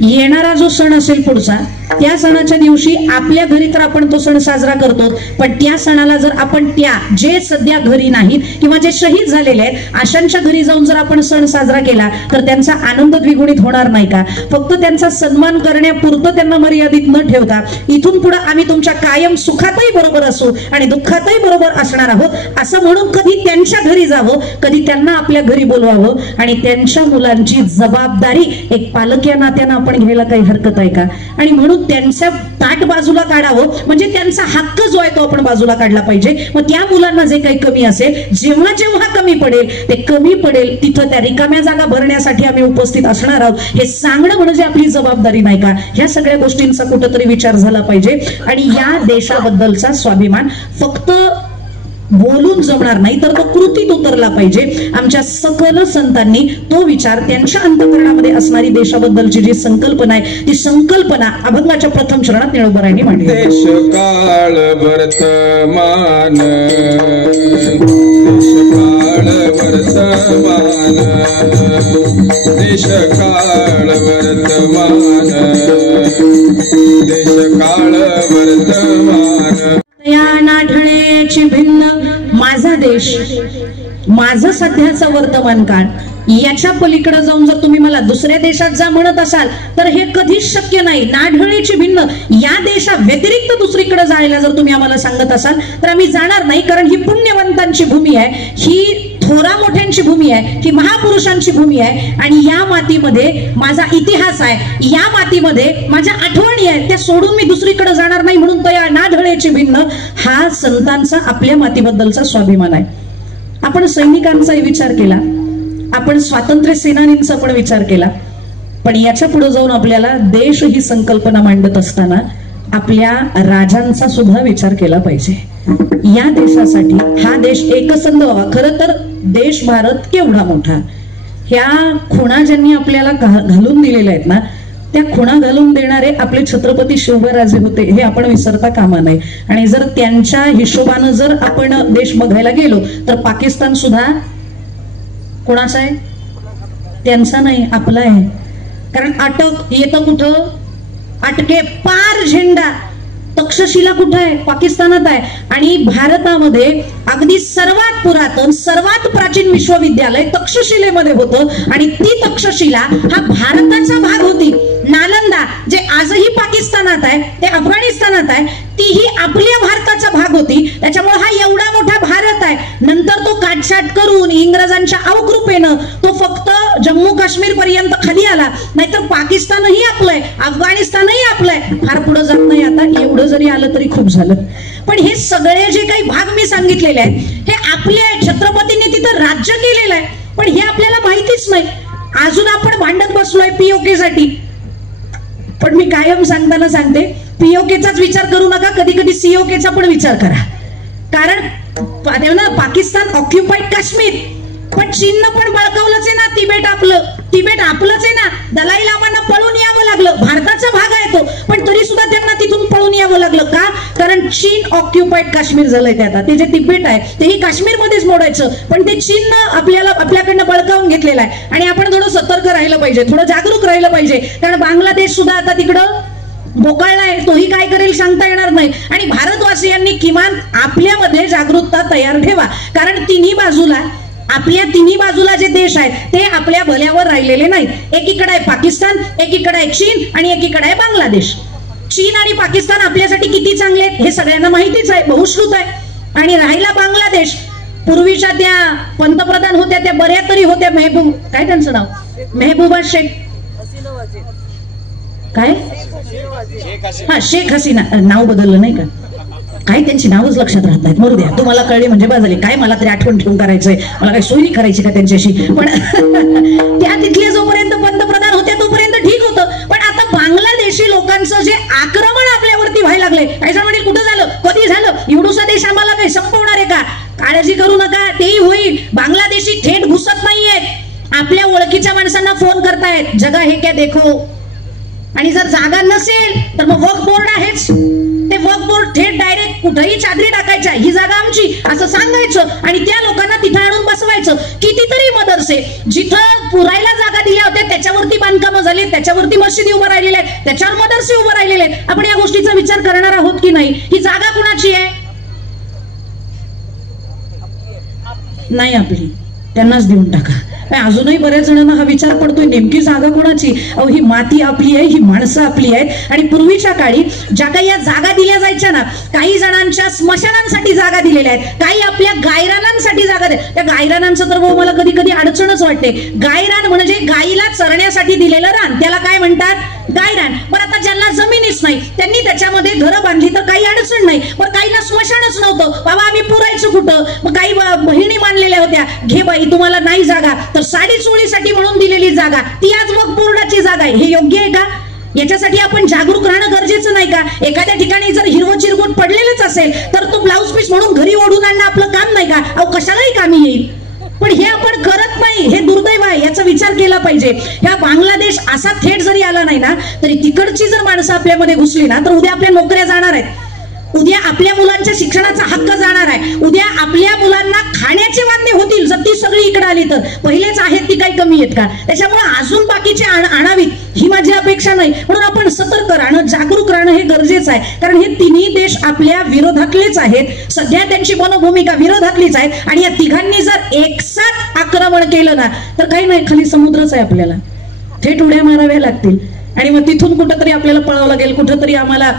येणारा जो सण असेल पुढचा, त्या सणाच्या दिवशी आपल्या घरी तर आपण तो सण साजरा करतो, पण त्या सणाला जर आपण त्या जे सध्या घरी नाहीत किंवा जे शहीद झालेले आहेत अशांच्या घरी जाऊन जर आपण सण साजरा केला तर त्यांचा आनंद द्विगुणित होणार नाही का? फक्त त्यांचा सन्मान करण्यापुरतं त्यांना मर्यादित न ठेवता इथून पुढे आम्ही तुमच्या कायम सुखातही बरोबर असू आणि दुःखातही बरोबर असणार आहोत असं म्हणून कधी त्यांच्या घरी जावं, कधी त्यांना आपल्या घरी बोलवावं आणि त्यांच्या मुलांची जबाबदारी एक पालक या नात्यानं आपण घ्यायला काही हरकत आहे का? आणि म्हणून त्यांचं ताट बाजूला काढावं, म्हणजे त्यांचा हक्क जो आहे तो आपण बाजूला काढला पाहिजे. मग त्या मुलांना जे काही कमी असेल, जेव्हा जेव्हा कमी पडेल ते कमी पडेल तिथं त्या रिकाम्या जागा भरण्यासाठी आम्ही उपस्थित असणार आहोत हे सांगणं म्हणजे आपली जबाबदारी नाही का? ह्या सगळ्या गोष्टींचा कुठेतरी विचार झाला पाहिजे. आणि या देशाबद्दलचा स्वाभिमान फक्त बोलून जमणार नाही, तर तो कृतीत उतरला पाहिजे. आमच्या सकल संतांनी तो विचार त्यांच्या अंतःकरणामध्ये असणारी देशाबद्दलची जी संकल्पना आहे ती संकल्पना अभंगाच्या प्रथम चरणात निळोबरायांनी मांडली. देश काळ वर्तमान, देश काळ वर्तमान, देश काळ वर्तमान, देश काळ वर्तमान. या नाढळेची भिन्न माझा देश, माझं सध्याचं वर्तमान काळ, याच्या पलीकडे जाऊन जर तुम्ही मला दुसऱ्या देशात जा म्हणत असाल तर हे कधीच शक्य नाही. नाढळेची भिन्न या देशा व्यतिरिक्त दुसरीकडे जायला जर तुम्ही आम्हाला सांगत असाल तर आम्ही जाणार नाही, कारण ही पुण्यवंतांची भूमी आहे, ही थोरा मोठ्यांची भूमी आहे, ही महापुरुषांची भूमी आहे. आणि या मातीमध्ये माझा इतिहास आहे, या मातीमध्ये माझ्या आठवणी आहेत, त्या सोडून मी दुसरीकडे जाणार नाही. म्हणून तो या नाढळेची भिन्न हा संतांचा आपल्या मातीबद्दलचा स्वाभिमान आहे. आपण सैनिकांचाही विचार केला, आपण स्वातंत्र्य सेनानींचा पण विचार केला, पण याच्या पुढे जाऊन आपल्याला देश ही संकल्पना मांडत असताना आपल्या राजांचा सुद्धा विचार केला पाहिजे. या देशासाठी हा देश एकसंध व्हावा. खरं तर देश भारत केवढा मोठा, ह्या खुणा ज्यांनी आपल्याला घालून दिलेल्या आहेत ना, त्या खुणा घालून देणारे आपले छत्रपती शिवराजे होते हे आपण विसरता कामा नये. आणि जर त्यांच्या हिशोबानं जर आपण देश बघायला गेलो तर पाकिस्तान सुद्धा कोणाचा आहे? त्यांचा नाही, आपला आहे. कारण अटक येतं कुठं? अटके पार झेंडा तक्षशिला कुठं आहे? पाकिस्तानात आहे. आणि भारतामध्ये अगदी सर्वात पुरातन सर्वात प्राचीन विश्वविद्यालय तक्षशिलेमध्ये होतं आणि ती तक्षशिला हा भारताचा भाग होती. नालंदा जे आजही पाकिस्तानात आहे ते अफगाणिस्तानात आहे, तीही आपल्या भारताचा भाग होती. त्याच्यामुळे हा एवढा मोठा भारत आहे. नंतर तो काटछाट करून इंग्रजांच्या अवकृपेनं तो फक्त जम्मू काश्मीर पर्यंत खाली आला. नाहीतर पाकिस्तानही आपलंय, अफगाणिस्तानही आपलंय, फार पुढे जात नाही. आता एवढं जरी आलं तरी खूप झालं. पण हे सगळे जे काही भाग मी सांगितलेले आहेत हे आपले आहेत. छत्रपतींनी तिथं राज्य केलेलं आहे, पण हे आपल्याला माहितीच नाही. अजून आपण भांडत बसलोय पीओके साठी. पण मी कायम सांगताना सांगते, पीओकेचाच विचार करू नका, कधी कधी सीओकेचा पण विचार करा. कारण पाकिस्तान ऑक्युपाईड काश्मीर, पण चीननं पण बळकावलंच आहे ना तिबेट आपलं. तिबेट आपलंच आहे ना. दलाई लामांना पळून यावं लागलं, भारताचा भाग आहे तो, पण तरी सुद्धा त्यांना तिथून पळून यावं लागलं. का? कारण चीन ऑक्युपाईड काश्मीर झालंय. ते आता ते जे तिबेट आहे तेही काश्मीरमध्येच मोडायचं, पण ते चीननं आपल्याकडनं बळकावून घेतलेलं आहे. आणि आपण थोडं सतर्क राहिलं पाहिजे, थोडं जागरूक राहिलं पाहिजे. कारण बांगलादेश सुद्धा आता तिकडं बोकाळलाय तोही काय करेल सांगता येणार नाही. आणि भारतवासियांनी किमान आपल्यामध्ये जागरूकता तयार ठेवा, कारण तिन्ही बाजूला जे देश आहेत ते आपल्या भल्यावर राहिलेले नाहीत. एकीकडे आहे पाकिस्तान, एकीकडे आहे चीन आणि एकीकडे आहे बांगलादेश. चीन आणि पाकिस्तान आपल्यासाठी किती चांगले आहेत हे सगळ्यांना माहितीच आहे, बहुश्रुत आहे. आणि राहिला बांगलादेश, पूर्वीच्या त्या पंतप्रधान होत्या त्या बऱ्या तरी होत्या, काय त्यांचं नाव, मेहबूबा शेख, काय, हा शेख हसीना, नाव बदललं नाही का, काय त्यांची नावच लक्षात राहत नाहीत. मरू द्या, तुम्हाला कळले म्हणजे बाजले, काय मला तरी आठवण ठेवून करायचंय, मला काही सोयी करायची का त्यांच्याशी. पण त्या तिथले जोपर्यंत पंतप्रधान होत्या तोपर्यंत ठीक होतं. पण आता बांगलादेशी लोकांचं जे आक्रमण आपल्यावरती व्हायला लागले, काय म्हणजे कुठं झालं, कधी झालं, एवढूसा देश आम्हाला काही संपवणार आहे का, काळजी करू नका, तेही होईल. बांगलादेशी थेट घुसत नाहीयेत, आपल्या ओळखीच्या माणसांना फोन करतायत, जगा हे क्या देखो. आणि जर जागा नसेल तर मग वक्फ बोर्ड आहेच, ते वक्फ बोर्ड थेट डायरेक्ट कुठेही चादरी टाकायच्या, ही जागा आमची असं सांगायचं आणि त्या लोकांना तिथं आणून बसवायचं. कितीतरी मदरसे जिथं पुरायला जागा दिल्या होत्या त्याच्यावरती बांधकामं झाली, त्याच्यावरती मशिदी उभं राहिलेल्या आहेत, त्याच्यावर मदरसे उभं राहिलेले आहेत. आपण या गोष्टीचा विचार करणार आहोत की नाही, ही जागा कुणाची आहे, नाही आपली, त्यांनाच देऊन टाका. अजूनही बऱ्याच जणांना हा विचार पडतोय नेमकी जागा कोणाची. अहो ही माती आपली आहे, ही माणसं आपली आहेत. आणि पूर्वीच्या काळी ज्या काही या जागा दिल्या जायच्या ना, काही जणांच्या स्मशानांसाठी जागा दिलेल्या आहेत, काही आपल्या गायरानांसाठी जागा दिल्या. त्या गायरानांचं तर मला कधी कधी अडचणच वाटते. गायरान म्हणजे गाईला चरण्यासाठी दिलेलं रान, त्याला काय म्हणतात, गायरान. पण आता ज्यांना जमिनीच नाही त्यांनी त्याच्यामध्ये घरं बांधली तर काही अडचण नाही, पण काहींना स्मशानच नव्हतं, बाबा आम्ही पुरायचं कुठं. मग काही बहिणी मानलेल्या होत्या, घे बाई तुम्हाला नाही जागा, तर साडी चोळीसाठी म्हणून दिलेली जागा ती आज वक्फ बोर्डाची जागा आहे. हे योग्य आहे का? याच्यासाठी आपण जागरूक राहणं गरजेचं नाही का? एखाद्या ठिकाणी जर हिरवं चिरगुट पडलेलंच असेल तर तो ब्लाऊज पीस म्हणून घरी ओढून आणणं आपलं काम नाही का? अहो कशालाही कामी येईल. पण हे आपण करत नाही, हे दुर्दैव आहे, याचा विचार केला पाहिजे. ह्या बांगलादेश असा थेट जरी आला नाही ना, तरी तिकडची जर माणसं आपल्यामध्ये घुसली ना तर उद्या आपल्या नोकऱ्या जाणार आहेत, उद्या आपल्या मुलांच्या शिक्षणाचा हक्क जाणार आहे, उद्या आपल्या मुलांना खाण्याचे वांदे होतील जर ती सगळी इकडे आली तर. पहिलेच आहेत ती काही कमी आहेत का? त्याच्यामुळे अजून बाकीचे आणावीत ही माझी अपेक्षा नाही. म्हणून आपण सतर्क राहणं, जागरूक राहणं हे गरजेचं आहे, कारण हे तिन्ही देश आपल्या विरोधातलेच आहेत. सध्या त्यांची मनोभूमिका विरोधातलीच आहे. आणि या तिघांनी जर एकसाथ आक्रमण केलं ना तर काही नाही, खाली समुद्रच आहे, आपल्याला थेट उड्या माराव्या लागतील. आणि मग तिथून कुठंतरी आपल्याला पळावं लागेल, कुठंतरी आम्हाला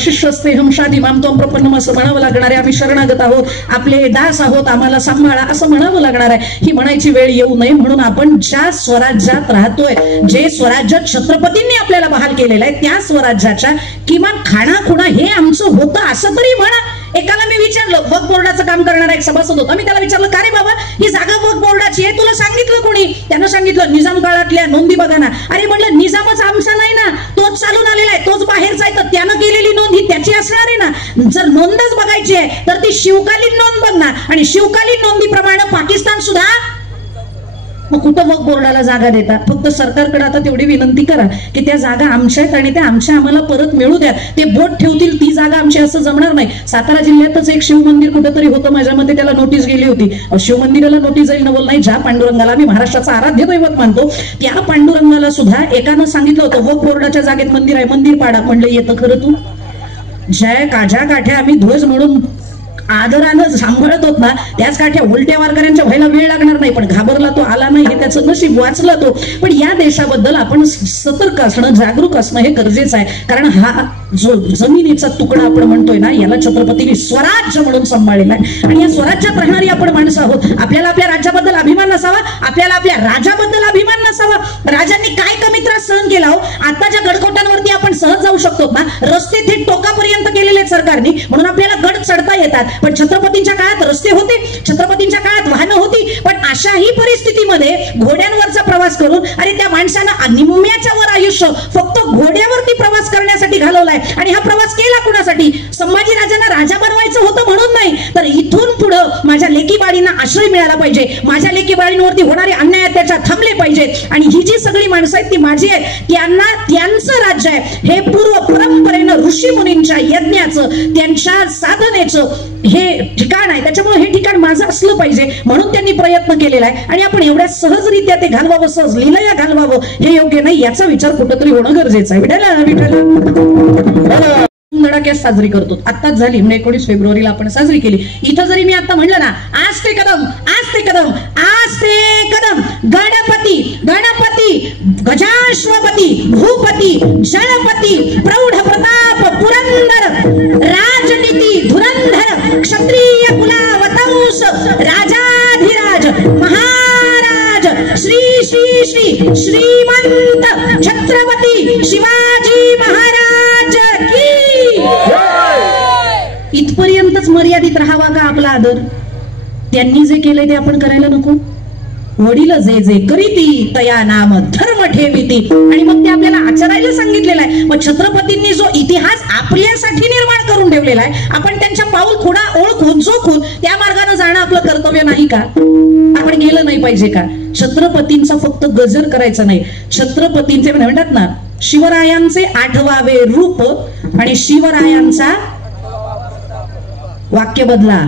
शिष्यस्ते हम शादी मामतोम प्रपन्नम असं म्हणावं लागणार आहे. आम्ही शरणागत आहोत, आपले दास आहोत, आम्हाला सांभाळा असं म्हणावं लागणार आहे. ही म्हणायची वेळ येऊ नये म्हणून आपण ज्या स्वराज्यात राहतोय, जे स्वराज्य छत्रपतींनी आपल्याला बहाल केलेलं आहे, त्या स्वराज्याच्या किमान खाणाखुणा हे आमचं होतं असं तरी म्हणा. एकाला मी विचारलं, वक्फ बोर्डाचं काम करणारा एक सभासद होता, मी त्याला विचारलं, का रे बाबा ही जागा वक्फ बोर्डाची आहे, तुला सांगितलं कोणी? त्यानं सांगितलं, निजाम काळातल्या नोंदी बघा ना. अरे म्हणलं, निजामच आमचा नाही ना, तोच चालून आलेला आहे, तोच बाहेरचा आहे, तर त्यानं केलेली नोंद ही त्याची असणार आहे ना. जर नोंदच बघायची आहे तर ती शिवकालीन नोंद बघणार, आणि शिवकालीन नोंदीप्रमाणे पाकिस्तान सुद्धा. मग कुठं वक्फ बोर्डाला जागा देता? फक्त सरकारकडे आता तेवढी विनंती करा की त्या जागा आमच्या आहेत आणि त्या आमच्या आम्हाला परत मिळू द्या. ते बोट ठेवतील ती जागा आमची असं जमणार नाही. सातारा जिल्ह्यातच एक शिवमंदिर कुठंतरी होतं, माझ्या मते त्याला नोटीस गेली होती. शिवमंदिराला नोटीस जाईल नवल नाही, ज्या पांडुरंगाला मी महाराष्ट्राचा आराध्य दैवत मानतो त्या पांडुरंगाला सुद्धा एकानं सांगितलं होतं वक्फ बोर्डाच्या जागेत मंदिर आहे, मंदिर पाडा. म्हणलं येतं खरं तू? ज्या काठ्या आम्ही ध्वज म्हणून आदरानं सांभाळत होत ना, त्याच काठ्या उलट्या वारकऱ्यांच्या व्हायला वेळ लागणार नाही. पण घाबरला तो, आला नाही, हे त्याचं नशीब, वाचला तो. पण या देशाबद्दल आपण सतर्क असणं, जागरूक असणं हे गरजेचं आहे. कारण हा जो जमिनीचा तुकडा आपण म्हणतोय ना, याला छत्रपतींनी स्वराज्य म्हणून सांभाळलेला आहे. आणि या स्वराज्यात राहणारी आपण माणसं आहोत. आपल्याला आपल्या राज्याबद्दल अभिमान नसावा, आपल्याला आपल्या राजाबद्दल अभिमान नसावा. राजांनी काय कमी त्रास सहन केला हो. आताच्या गडकोटांवरती आपण सहज जाऊ शकतो ना, रस्ते थेट टोकापर्यंत केलेले आहेत सरकारने, म्हणून आपल्याला गड चढता येतात. पण छत्रपतींच्या काळात रस्ते होते, छत्रपतींच्या काळात वाहनं होती, पण अशाही परिस्थितीमध्ये घोड्यांवरचा प्रवास करून, अरे त्या माणसानं निम्म्याच्या वर आयुष्य फक्त घोड्यावरती प्रवास करण्यासाठी घालवलाय. आणि हा प्रवास केला कुणासाठी? संभाजी राजांना राजा बनवायचं होतं म्हणून नाही, तर इथून पुढे पुढं माझ्या लेकी बाळींना आश्रय मिळाला पाहिजे, माझ्या लेकी बाळींवरती होणारे अन्याय अत्याचार थांबले पाहिजेत, आणि ही जी सगळी माणसं आहेत ती माझी आहेत, त्यांना त्यांचं राज्य आहे हे पूर्व परंपरेनं ऋषी मुनींच्या यज्ञाचं त्यांच्या साधनेचं हे ठिकाण आहे, त्याच्यामुळे हे ठिकाण माझं असलं पाहिजे म्हणून त्यांनी प्रयत्न केलेला आहे. आणि आपण एवढ्या सहजरित्या ते घालवावं, सहज लीलया घालवावं हे योग्य नाही, याचा विचार कुठंतरी होणं गरजेचं आहे. धडाक्यात साजरी करतो, आत्ताच झाली म्हणजे 19 फेब्रुवारीला आपण साजरी केली. इथं जरी मी आता म्हणलं ना आज ते कदम आज ते कदम आज ते कदम, गणपती गणपती गजाश्वपती भूपती जलपती प्रौढ प्रताप पुरंदर राजनीती धुरंधर क्षत्रिय कुलावतंस राजाधिराज महाराज श्री श्री श्री श्रीमंत छत्रपती शिवाजी महाराज की. इथपर्यंतच मर्यादित राहावा का आपला आदर? त्यांनी जे केलंय ते आपण करायला नको? वडील जे जे करीती तया नाम धर्म ठेविती, आणि मग ते आपल्याला आचरायला सांगितलेलं आहे. मग छत्रपतींनी जो इतिहास आपल्यासाठी निर्माण करून ठेवलेला आहे, आपण त्यांच्या पाऊल थोडा ओळखून जोखून त्या मार्गाने जाणं आपलं कर्तव्य नाही का? आपण गेलं नाही पाहिजे का? छत्रपतींचा फक्त गजर करायचा नाही, छत्रपतींचे म्हणतात ना शिवरायांचे 8वे रूप आणि शिवरायांचा वाक्य बदला,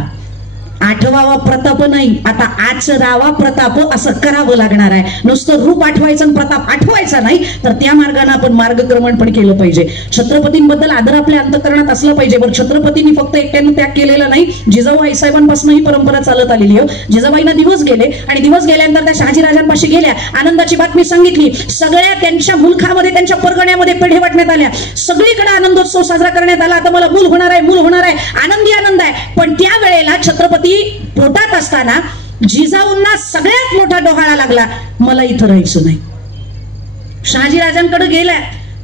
8वा प्रताप नाही, आता आचरावा प्रताप असं करावं लागणार आहे. नुसतं रूप आठवायचं आणि प्रताप आठवायचा नाही, तर त्या मार्गाने आपण मार्गक्रमण पण केलं पाहिजे. छत्रपतींबद्दल आदर आपल्या अंतःकरणात असलं पाहिजे. बरं, छत्रपतींनी फक्त एकट्यानं त्याग केलेला नाही, जिजाऊ आईसाहेबांपासून ही परंपरा चालत आलेली आहे. जिजाबाईंना दिवस गेले आणि दिवस गेल्यानंतर त्या शहाजीराजांपाशी गेल्या, आनंदाची बातमी सांगितली, सगळ्या त्यांच्या मुलखामध्ये त्यांच्या परगण्यामध्ये पेढे वाटण्यात आल्या, सगळीकडे आनंदोत्सव साजरा करण्यात आला. आता मला मूल होणार आहे, मूल होणार आहे, आनंदी आनंद आहे. पण त्या वेळेला छत्रपती पोटात असताना जिजाऊंना सगळ्यात मोठा डोहाळा लागला, मला इथं राहायचं नाही. शहाजीराजांकडे गेल्या,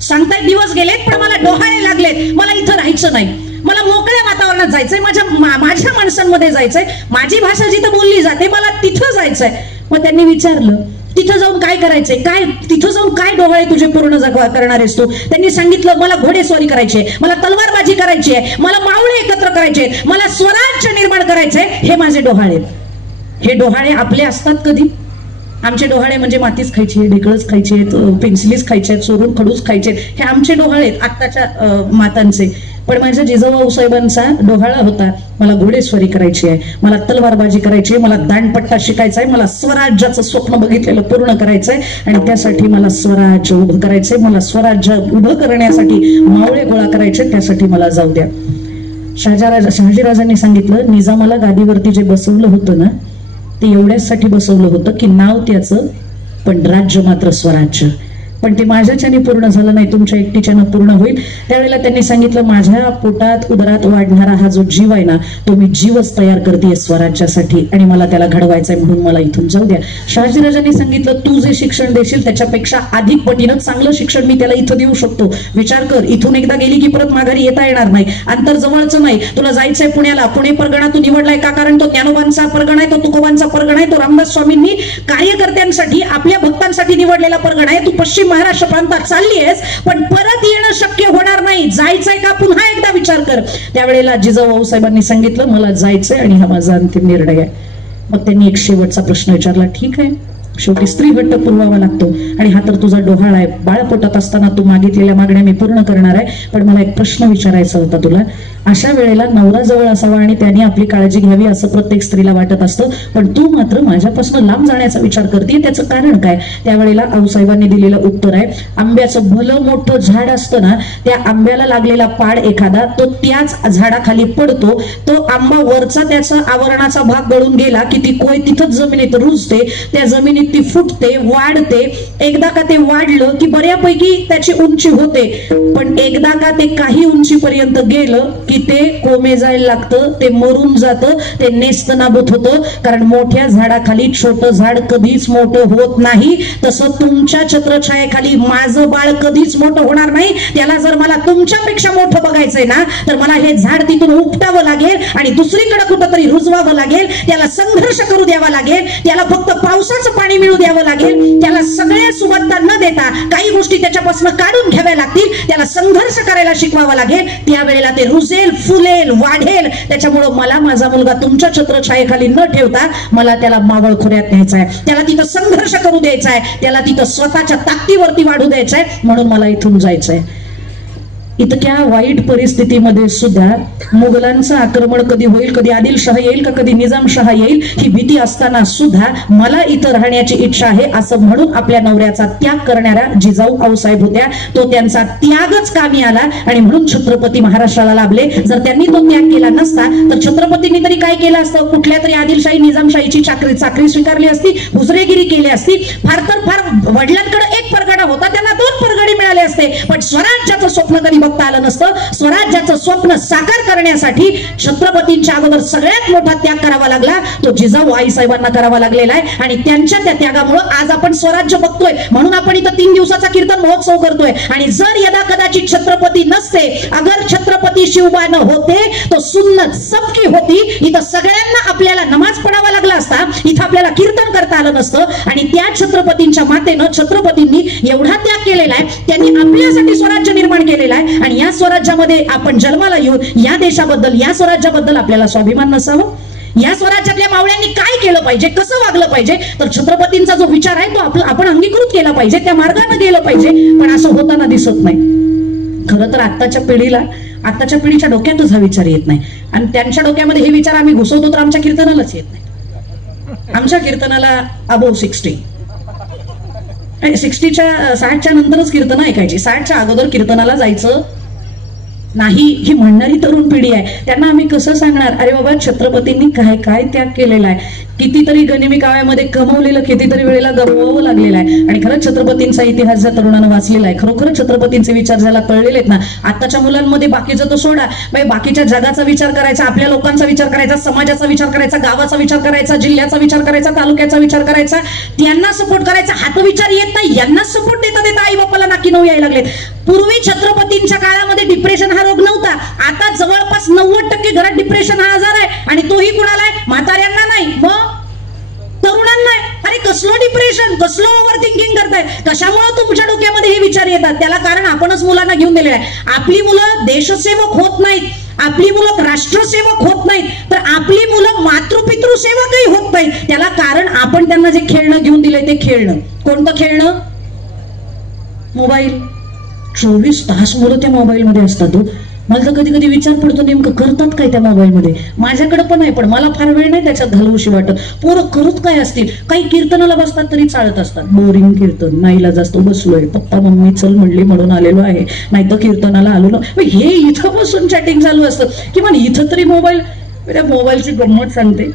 सांगतायत दिवस गेलेत पण मला डोहाळे लागलेत, मला इथं राहायचं नाही, मला मोकळ्या वातावरणात जायचंय, माझ्या माणसांमध्ये जायचंय, माझी भाषा जिथं बोलली जाते मला तिथं जायचंय. मग त्यांनी विचारलं तिथं जाऊन काय करायचंय, काय तिथं जाऊन काय डोहाळे तुझे पूर्ण करणार आहेस तू? त्यांनी सांगितलं मला घोडेस्वारी करायची आहे, मला तलवारबाजी करायची आहे, मला मावळे एकत्र करायचे, मला स्वराज्य निर्माण करायचंय, हे माझे डोहाळे. हे डोहाळे आपले असतात कधी? आमचे डोहाळे म्हणजे मातीच खायची, ढेकळच खायचे, पेन्सिलीच खायचे, चोरून खडूच खायचे, हे आमचे डोहाळे आहेत आत्ताच्या मातांचे. पण माझ्या जिजाऊ साहेबांचा डोहाळा होता, मला घोडेस्वारी करायची आहे, मला तलवारबाजी करायची आहे, मला दांडपट्टा शिकायचा आहे, मला स्वराज्याचं स्वप्न बघितलेलं पूर्ण करायचंय, आणि त्यासाठी मला स्वराज्य उभं करायचंय, मला स्वराज्य उभं करण्यासाठी मावळे गोळा करायचे, त्यासाठी मला जाऊ द्या. शहाजीराजांनी सांगितलं निजामाला गादीवरती जे बसवलं होतं ना ते एवढ्यासाठी बसवलं होतं की नाव त्याचं पण राज्य मात्र स्वराज्य. पण ते माझ्याच्याने पूर्ण झालं नाही, तुमच्या एकटीच्यानं पूर्ण होईल. त्यावेळेला त्यांनी सांगितलं माझ्या पोटात उदरात वाढणारा हा जो जीव आहे ना तो मी जीवच तयार करते स्वराज्यासाठी, आणि मला त्याला घडवायचंय, म्हणून मला इथून जाऊ द्या. शहाजीराजांनी सांगितलं तू जे शिक्षण देशील त्याच्यापेक्षा अधिक पटीनं चांगलं शिक्षण मी त्याला इथं देऊ शकतो. विचार कर, इथून एकदा गेली की परत माघारी येता येणार नाही, अंतर जवळचं नाही, तुला जायचंय पुण्याला, पुणे परगणा तू निवडलाय का? कारण तो ज्ञानोबांचा परगणा आहे, तो तुकोबांचा परगणा आहे, तो रामदास स्वामींनी कार्यकर्त्यांसाठी आपल्या भक्तांसाठी निवडलेला परगणा आहे. तू पश्चिम महाराष्ट्र प्रांतात चालली आहेस पण परत येणं शक्य होणार नाही, जायचंय का? पुन्हा एकदा विचार कर. त्यावेळेला जिजाऊ साहेबांनी सांगितलं मला जायचंय आणि हा माझा अंतिम निर्णय आहे. मग त्यांनी एक शेवटचा प्रश्न विचारला, ठीक आहे शेवटी स्त्री घट्ट पुरवावा लागतो आणि हा तर तुझा डोहाळा आहे, बाळ पोटात असताना तू मागितलेल्या मागण्या मी पूर्ण करणार आहे, पण मला एक प्रश्न विचारायचा होता तुला. अशा वेळेला नवरा जवळ असावा आणि त्याने आपली काळजी घ्यावी असं प्रत्येक स्त्रीला वाटत असतं, पण तू मात्र माझ्यापासून लांब जाण्याचा विचार करते, त्याचं कारण काय? त्यावेळेला आऊसाहेबांनी दिलेलं उत्तर आहे, आंब्याचं भलं मोठं झाड असतं ना, त्या आंब्याला लागलेला पाड एखादा तो त्याच झाडाखाली पडतो, तो आंबा वरचा त्याचा आवरणाचा भाग गळून गेला की ती कोय तिथंच जमिनीत रुजते, त्या जमिनीत ती फुटते, वाढते. एकदा का ते वाढलं की बऱ्यापैकी त्याची उंची होते, पण एकदा का ते काही उंचीपर्यंत गेलं की ते कोमे जायला लागतं, ते मरून जातं, ते नेस्तनाबूत होतं. कारण मोठ्या झाडाखाली छोटं झाड कधीच मोठं होत नाही. तसं तुमच्या छत्रछायेखाली माझं बाळ कधीच मोठं होणार नाही. त्याला जर मला तुमच्यापेक्षा मोठं बघायचंय ना तर मला हे झाड तिथून उपटावं लागेल आणि दुसरीकडे कुठंतरी रुजवावं लागेल, त्याला संघर्ष करू द्यावा लागेल, त्याला फक्त पावसाचं पाणी मिळू द्यावं लागेल, त्याला सगळ्या सुबत्ता न देता काही गोष्टी त्याच्यापासून काढून घ्याव्या लागतील, त्याला संघर्ष करायला शिकवावं लागेल. त्यावेळेला ते रुजेल फुलेल फुलेल वाढेल. त्याच्यामुळं मला माझा मुलगा तुमच्या छत्रछायेखाली न ठेवता मला त्याला मावळखोऱ्यात न्यायचा आहे, त्याला तिथं संघर्ष करू द्यायचा आहे, त्याला तिथं स्वतःच्या ताकदीवरती वाढू द्यायचं आहे. म्हणून मला इथून जायचंय. इतक्या वाईट परिस्थितीमध्ये सुद्धा मुघलांचं आक्रमण कधी होईल, कधी आदिलशाह येईल का कधी निजामशाह येईल ही भीती असताना सुद्धा मला इथं राहण्याची इच्छा आहे असं म्हणून आपल्या नवऱ्याचा त्याग करणाऱ्या जिजाऊ आऊसाहेब होत्या. तो त्यांचा त्यागच कामी आला आणि म्हणून छत्रपती महाराष्ट्राला लाभले. जर त्यांनी तो त्याग केला नसता तर छत्रपतींनी तरी काय केलं असतं? कुठल्या तरी आदिलशाही निजामशाहीची चाकरी स्वीकारली असती, हुजरेगिरी केली असती. फार तर फार वडिलांकडे एक परगडा होता, त्यांना 2 परगडे मिळाले असते. पण स्वराज्याचं स्वप्न कधी बघता आलं नसतं. स्वराज्याचं स्वप्न साकार करण्यासाठी छत्रपतींच्या अगोदर सगळ्यात मोठा त्याग करावा लागला तो जिजाऊ आईसाहेबांना करावा लागलेला आहे. आणि त्यांच्या त्या त्यागामुळे आज आपण स्वराज्य बघतोय. म्हणून आपण इथं 3 दिवसाचा कीर्तन महोत्सव करतोय. आणि जर यदा कदाचित छत्रपती नसते, अगर छत्रपती शिवबा न होते तो सुन्नत सबकी होती. इथं सगळ्यांना आपल्याला नमाज पडावा लागला असता, इथं आपल्याला कीर्तन करता आलं नसतं. आणि त्या छत्रपतींच्या मातेनं छत्रपतींनी एवढा त्याग केलेला आहे, त्यांनी आपल्यासाठी स्वराज्य निर्माण केलेला आहे. आणि या स्वराज्यामध्ये आपण जन्माला येऊन या देशाबद्दल, या स्वराज्याबद्दल आपल्याला स्वाभिमान नसावं? या स्वराज्यातल्या मावळ्यांनी काय केलं पाहिजे, कसं वागलं पाहिजे? तर छत्रपतींचा जो विचार आहे तो आपण अंगीकृत केला पाहिजे, त्या मार्गाने गेलं पाहिजे. पण असं होताना दिसत नाही. खरं तर आत्ताच्या पिढीच्या डोक्यातच हा विचार येत नाही. आणि त्यांच्या डोक्यामध्ये हे विचार आम्ही घुसवतो तर आमच्या कीर्तनालाच येत नाही. आमच्या कीर्तनाला अबोव 60 60च्या नंतरच कीर्तन ऐकायची. 60च्या अगोदर कीर्तनाला जायचं नाही ही म्हणणारी तरुण पिढी आहे. त्यांना आम्ही कसं सांगणार, अरे बाबा छत्रपतींनी काय काय त्याग केलेला आहे, कितीतरी गनिमी काव्यामध्ये कमवलेलं कितीतरी वेळेला गमवावं लागलेलं आहे. आणि खरंच छत्रपतींचा इतिहास ज्या तरुणानं वाचलेला आहे, खरोखरच छत्रपतींचे विचार ज्याला कळलेले आहेत ना, आताच्या मुलांमध्ये बाकीचं तो सोडा, बाकीच्या जगाचा विचार करायचा, आपल्या लोकांचा विचार करायचा, समाजाचा विचार करायचा, गावाचा विचार करायचा, जिल्ह्याचा विचार करायचा, तालुक्याचा विचार करायचा, त्यांना सपोर्ट करायचा. हात विचार येत नाही, यांना सपोर्ट देता देता आई बापाला नाकी नऊ यायला लागलेत. पूर्वी छत्रपतींच्या काळामध्ये डिप्रेशन हा रोग नव्हता. आता जवळपास 90% घरात डिप्रेशन हा आजार आहे. आणि तोही कुणाला आहे? म्हाताऱ्यांना नाही, मग तरुणांना आहे. अरे कसलं डिप्रेशन, कसलं ओव्हर थिंकिंग करताय? कशामुळे तुमच्या डोक्यामध्ये हे विचार येतात? त्याला कारण आपणच मुलांना घेऊन दिलेलं आहे. आपली मुलं देशसेवक होत नाहीत, आपली मुलं राष्ट्रसेवक होत नाहीत, तर आपली मुलं मातृपितृसेवकही होत नाहीत. त्याला कारण आपण त्यांना जे खेळणं घेऊन दिलंय ते खेळणं. कोणतं खेळणं? मोबाईल. 24 तास मुलं त्या मोबाईलमध्ये असतात. मला तर कधी कधी विचार पडतो नेमकं करतात काय त्या मोबाईलमध्ये. माझ्याकडे पण आहे, पण मला फार वेळ नाही त्याच्यात घालवूशी वाटत. पोरं करत काय असतील? काही कीर्तनाला बसतात तरी चालत असतात. बोरिंग कीर्तन, नाहीला जास्त बसलोय, पप्पा मम्मी चल म्हणली म्हणून आलेलो आहे, नाही तर कीर्तनाला आलो ना. हे इथं बसून चॅटिंग चालू असतं. किंवा इथं तरी मोबाईल. त्या मोबाईलची गंमत सांगते.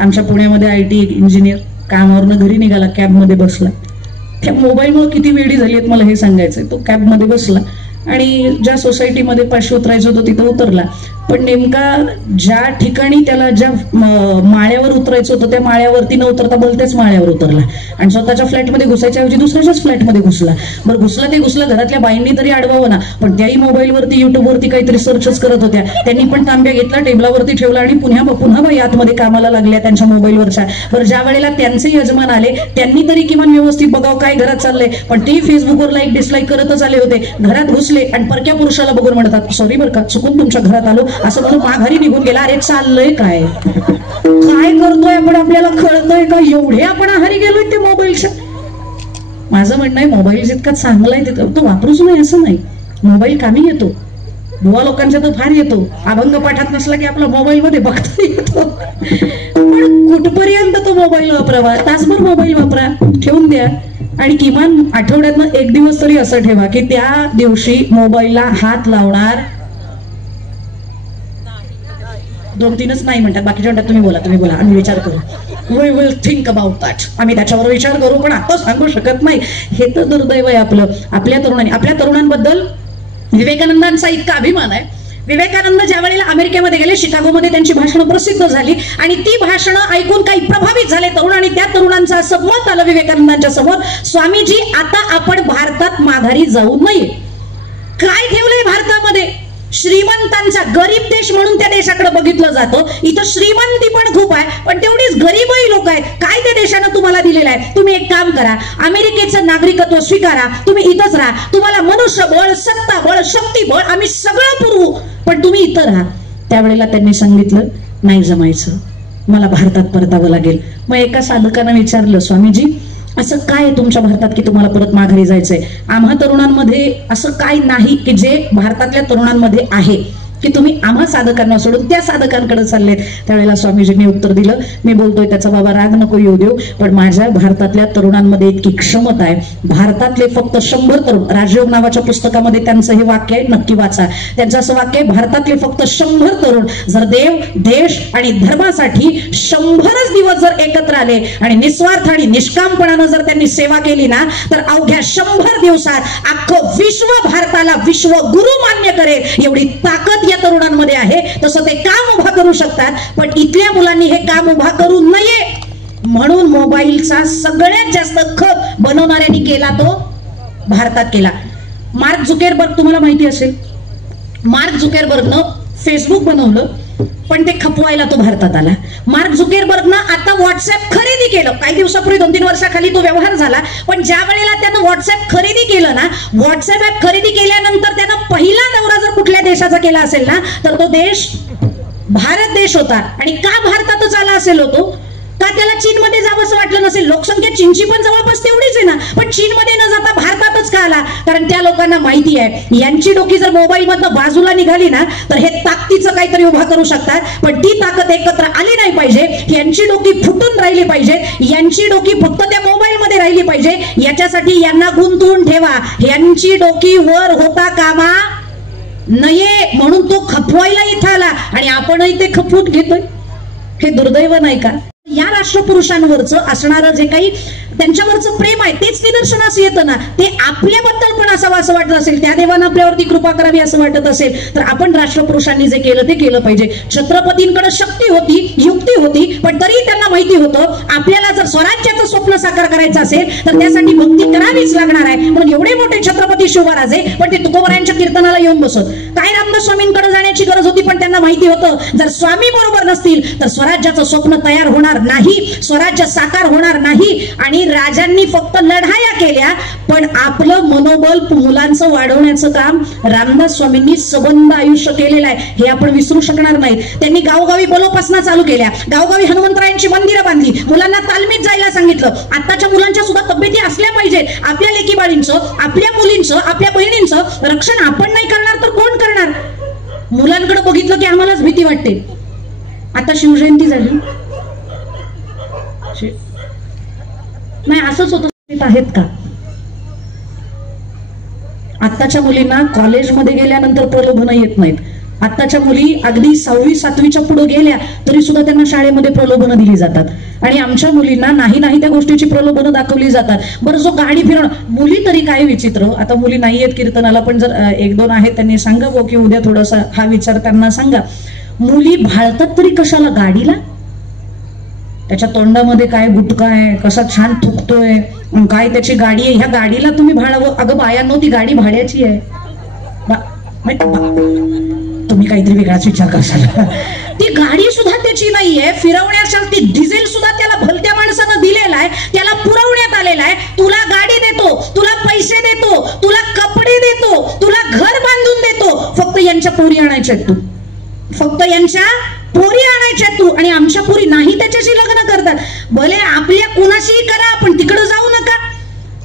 आमच्या पुण्यामध्ये IT इंजिनियर कामावरनं घरी निघाला, कॅबमध्ये बसला. त्या मोबाईलमुळे किती वेळी झाली आहेत मला हे सांगायचंय. तो कॅबमध्ये बसला आणि ज्या सोसायटीमध्ये पाचशे उतरायचं होतं तिथं उतरला. पण नेमका ज्या ठिकाणी त्याला ज्या माळ्यावर उतरायचं होतं त्या माळ्यावरती न उतरता भलत्याच माळ्यावर उतरला आणि स्वतःच्या फ्लॅटमध्ये घुसायच्या ऐवजी दुसऱ्याच्याच फ्लॅटमध्ये घुसला. बरं घुसला घरातल्या बाईंनी तरी अडवावं ना, पण त्याही मोबाईलवरती युट्यूबवरती काहीतरी सर्चच करत होत्या. त्यांनी पण तांब्या घेतला, टेबलावरती ठेवला आणि पुन्हा बाई आतमध्ये कामाला लागल्या त्यांच्या मोबाईलवरच्या. बरं ज्या वेळेला त्यांचे यजमान आले त्यांनी तरी किमान व्यवस्थित बघावं काय घरात चाललंय, पण ते फेसबुकवर लाईक डिसलाईक करतच आले होते. घरात घुसले आणि परक्या पुरुषाला बघून म्हणतात, सॉरी बरं का चुकून तुमच्या घरात आलो असं म्हणून माघारी निघून गेला. अरे चाललंय काय करतोय आपण, आपल्याला कळतंय का? एवढे आपण आहारी गेलोय ते मोबाईलच्या. माझं म्हणणं आहे मोबाईल जितका चांगला आहे तिथं तो वापरूच नाही असं नाही. मोबाईल कामी येतो, बुवा लोकांच्या तर फार येतो. अभंग पाठात नसला की आपला मोबाईल मध्ये बघता येतो. पण कुठपर्यंत तो मोबाईल वापरावा? तासभर मोबाईल वापरा, ठेवून द्या. आणि किमान आठवड्यातनं 1 दिवस तरी असं ठेवा की त्या दिवशी मोबाईलला हात लावणार 2-3च नाही म्हणतात, बाकीच्या म्हणतात तुम्ही बोला आम्ही विचार करू. We will think about that. आम्ही त्याच्यावर विचार करू, पण आता सांगू शकत नाही. हे तर दुर्दैव आहे आपलं. आपल्या तरुणांबद्दल विवेकानंदांचा इतका अभिमान आहे. विवेकानंद ज्या वेळेला अमेरिकेमध्ये गेले, शिकागोमध्ये त्यांची भाषणं प्रसिद्ध झाली आणि ती भाषणं ऐकून काही प्रभावित झाले तरुण. आणि त्या तरुणांचं असं मत आलं विवेकानंदांच्या समोर, स्वामीजी आता आपण भारतात माघारी जाऊ नये. काय ठेवलंय भारतामध्ये? श्रीमंतांचा, गरीब देश म्हणून त्या देशाकडे बघितलं जातं. इथं श्रीमंती पण खूप आहे, पण तेवढीच गरीबही लोक आहेत. काय त्या देशानं तुम्हाला दिलेलं आहे? तुम्ही एक काम करा, अमेरिकेचं नागरिकत्व स्वीकारा, तुम्ही इथंच राहा, तुम्हाला मनुष्यबळ, सत्ताबळ, शक्तीबळ आम्ही सगळं पुरवू, पण तुम्ही इथं राहा. त्यावेळेला त्यांनी सांगितलं नाही जमायचं, मला भारतात परतावं लागेल. मग एका साधकानं विचारलं, स्वामीजी असं काय तुमच्या भारतात की तुम्हाला परत माघारी जायचंय? आम्हा तरुणांमध्ये असं काय नाही की जे भारतातल्या तरुणांमध्ये आहे की तुम्ही आम्हा साधकांना सोडून त्या साधकांकडे चाललेत? त्यावेळेला स्वामीजींनी उत्तर दिलं, मी बोलतोय त्याचा बाबा राग नको येऊ देऊ, पण माझ्या भारतातल्या तरुणांमध्ये इतकी क्षमता आहे, भारतातले फक्त 100 तरुण, राजयोग नावाच्या पुस्तकामध्ये त्यांचं हे वाक्य आहे, नक्की वाचा. त्यांचं असं वाक्य आहे, भारतातले फक्त 100 तरुण जर देव, देश आणि धर्मासाठी 100च दिवस जर एकत्र आले आणि निस्वार्थ आणि निष्कामपणानं जर त्यांनी सेवा केली ना, तर अवघ्या 100 दिवसात अख्खं विश्व भारताला विश्वगुरु मान्य करेल एवढी ताकद या तरुणांमध्ये आहे. तसं ते काम उभा करू शकतात, पण इथल्या मुलांनी हे काम उभा करू नये म्हणून मोबाईलचा सगळ्यात जास्त खप बनवणाऱ्यांनी केला तो भारतात केला. मार्क झुकेरबर्ग, तुम्हाला माहिती असेल, मार्क झुकेरबर्गनं फेसबुक बनवलं, पण ते खपवायला तो भारतात आला. मार्क झुकेरबर्गनं आता व्हॉट्सअप खरेदी केलं. काही दिवसापूर्वी 2-3 वर्षाखाली तो व्यवहार झाला, पण ज्या वेळेला त्यानं व्हॉट्सअप खरेदी केलं ना, व्हॉट्सअप ऍप खरेदी केल्यानंतर त्यानं पहिला दौरा जर कुठल्या देशाचा केला असेल ना, तर तो देश भारत देश होता. आणि का भारतातच आला असेल होतो? का त्याला चीनमध्ये जावंसं वाटलं नसेल? लोकसंख्या चीनची पण जवळपास तेवढीच आहे ना, पण चीनमध्ये न जाता भारतातच का आला? कारण त्या लोकांना माहिती आहे यांची डोकी जर मोबाईल मधनं बाजूला निघाली ना, तर हे ताकदीचं काहीतरी उभा करू शकतात, पण ती ताकद एकत्र आली नाही पाहिजे. यांची डोकी फुटून राहिली पाहिजे, यांची डोकी फक्त त्या मोबाईल मध्ये राहिली पाहिजे. याच्यासाठी यांना गुंतवून ठेवा, यांची डोकी वर होता कामा नये म्हणून तो खपवायला इथं आला आणि आपणही ते खपवून घेतोय. हे दुर्दैव नाही का? या राष्ट्रपुरुषांवरचं असणारं जे काही त्यांच्यावरचं प्रेम आहे तेच निदर्शनास येतं ना, ते आपल्याबद्दल पण असावं असं वाटत असेल, त्या देवानं आपल्यावरती कृपा करावी असं वाटत असेल, तर आपण राष्ट्रपुरुषांनी जे केलं ते केलं पाहिजे. छत्रपतींकडे शक्ती होती, युक्ती होती, पण तरी त्यांना माहिती होतं आपल्याला जर स्वराज्याचं स्वप्न साकार करायचं असेल तर त्यासाठी भक्ती करावीच लागणार आहे. म्हणून एवढे मोठे छत्रपती शिवराजे पण ते तुकोबरायांच्या कीर्तनाला येऊन बसत. काय रामदास स्वामींकडे जाण्याची गरज होती, पण त्यांना माहिती होतं जर स्वामी बरोबर नसतील तर स्वराज्याचं स्वप्न तयार होणार नाही, स्वराज्य साकार होणार नाही. आणि राजांनी फक्त लढाया केल्या, पण आपलं मनोबल मुलांचं वाढवण्याचं काम रामदास स्वामींनी सबंध आयुष्य केलेलं आहे, हे आपण विसरू शकणार नाही. त्यांनी गावोगावी बलोपासना चालू केल्या, गावोगावी हनुमंतरायांची मंदिरं बांधली, मुलांना तालमीत जायला सांगितलं. आताच्या मुलांच्या सुद्धा तब्येती असल्या पाहिजेत. आपल्या लेकीबाळींचं, आपल्या मुलींचं, आपल्या बहिणींचं रक्षण आपण नाही करणार तर कोण करणार? मुलांकडे बघितलं की आम्हालाच भीती वाटते. आता शिवजयंती झाली नाही, असंच होतं आहेत का? आत्ताच्या मुलींना कॉलेजमध्ये गेल्यानंतर प्रलोभन येत नाहीत. आत्ताच्या मुली अगदी 6वी-7वीच्या पुढे गेल्या तरी सुद्धा त्यांना शाळेमध्ये प्रलोभनं दिली जातात, आणि आमच्या मुलींना नाही त्या गोष्टीची प्रलोभनं दाखवली जातात. बरं, जो गाडी फिरणं, मुली तरी काय विचित्र. आता मुली नाही आहेत कीर्तनाला, पण जर 1-2 आहेत त्यांनी सांगावं की उद्या थोडासा हा विचार त्यांना सांगा, मुली भाळतात तरी कशाला गाडीला? त्याच्या तोंडामध्ये काय गुटखा आहे, कसा छान थुकतोय, काय त्याची गाडी आहे, ह्या गाडीला तुम्ही भाडावं. अगं बायांनो, ती गाडी भाड्याची आहे. तुम्ही काहीतरी वेगळाच विचार करसाल. ती गाडी सुद्धा त्याची नाहीये, फिरवण्यासाठी डिझेल सुद्धा त्याला भलत्या माणसानं दिलेला आहे, त्याला पुरवण्यात आलेला आहे. तुला गाडी देतो, तुला पैसे देतो, तुला कपडे देतो, तुला घर बांधून देतो, फक्त यांच्या पोरी आणायच्या तू, फक्त यांच्या पोरी आणायच्या तू. आणि आमच्या पोरी नाही त्याच्याशी लग्न करतात. भले आपल्या कुणाशीही करा, पण तिकडे जाऊ नका.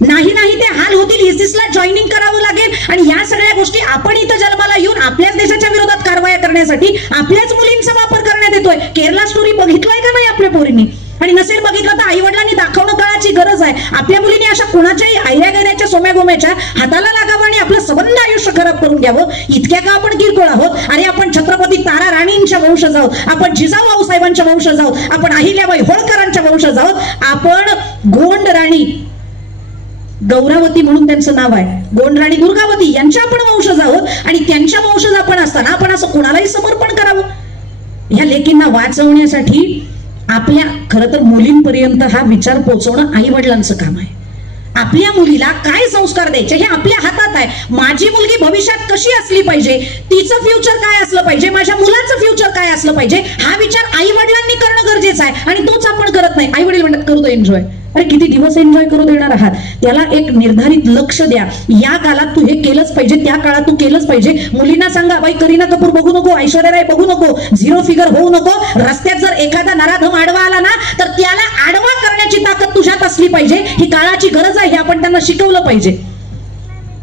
नाही ते हाल होतील, इसिसला जॉईनिंग करावं लागेल. आणि या सगळ्या गोष्टी आपण इथं जन्माला येऊन आपल्याच देशाच्या विरोधात कारवाया करण्यासाठी आपल्याच मुलींचा वापर करण्यात येतोय. केरला स्टोरी बघितलाय का नाही आपल्या पोरींनी? आणि नसेल बघितलं तर आई वडिलांनी दाखवणं काळाची गरज आहे. आपल्या मुलींनी अशा कुणाच्याही आयऱ्या-गैऱ्याच्या सोम्या-गोम्याच्या हाताला लागावं आणि आपलं सबंध आयुष्य खराब करून घ्यावं. इतक्या का आपण किरकोळ आहोत? अरे आपण छत्रपती तारा राणींच्या वंशज आहोत, आपण जिजाऊ साहेबांच्या वंशज आहोत, आपण अहिल्याबाई होळकरांच्या वंशज आहोत, आपण गोंड राणी गौरावती म्हणून त्यांचं नाव आहे, गोंड राणी दुर्गावती यांच्या आपण वंशज आहोत. आणि त्यांच्या वंशज आपण असताना आपण असं कोणालाही समर्पण करावं? ह्या लेकींना वाचवण्यासाठी आपल्या खरं तर मुलींपर्यंत हा विचार पोहोचवणं आई वडिलांचं काम आहे. आपल्या मुलीला काय संस्कार द्यायचे हे आपल्या हातात आहे. माझी मुलगी भविष्यात कशी असली पाहिजे, तिचं फ्युचर काय असलं पाहिजे, माझ्या मुलाचं फ्युचर काय असलं पाहिजे, हा विचार आई वडिलांनी करणं गरजेचं आहे. आणि तोच आपण करत नाही. आई वडील म्हणतात करू दे एन्जॉय. अरे किती दिवस एन्जॉय करू देणार आहात? त्याला एक निर्धारित लक्ष द्या. या काळात तू हे केलंच पाहिजे, त्या काळात तू केलंच पाहिजे. मुलींना सांगा बाई करीना कपूर बघू नको, ऐश्वर्या राय बघू नको, झिरो फिगर होऊ नको. रस्त्यात जर एखादा नराधम आडवा आला ना तर त्याला आडवा करण्याची ताकद तुझ्यात असली पाहिजे. ही काळाची गरज आहे, हे आपण त्यांना शिकवलं पाहिजे.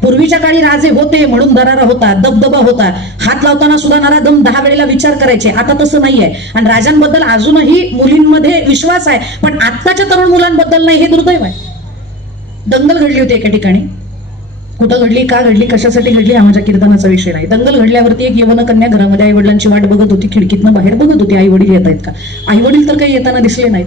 पूर्वीच्या काळी राजे होते म्हणून दरारा होता, दबदबा होता, हात लावताना सुद्धा नराधम 10 वेळेला विचार करायचे. आता तसं नाहीये. आणि राजांबद्दल अजूनही मुलींमध्ये विश्वास आहे, पण आत्ताच्या तरुण मुलांबद्दल नाही. हे दुर्दैव आहे. दंगल घडली होती एका ठिकाणी. कुठं घडली, का घडली, कशासाठी घडली हा माझ्या कीर्तनाचा विषय नाही. दंगल घडल्यावरती एक यवन कन्या घरामध्ये आई वडिलांची वाट बघत होती. खिडकीतनं बाहेर बघत होती आई वडील येत आहेत का. आई वडील तर काही येताना दिसले नाहीत,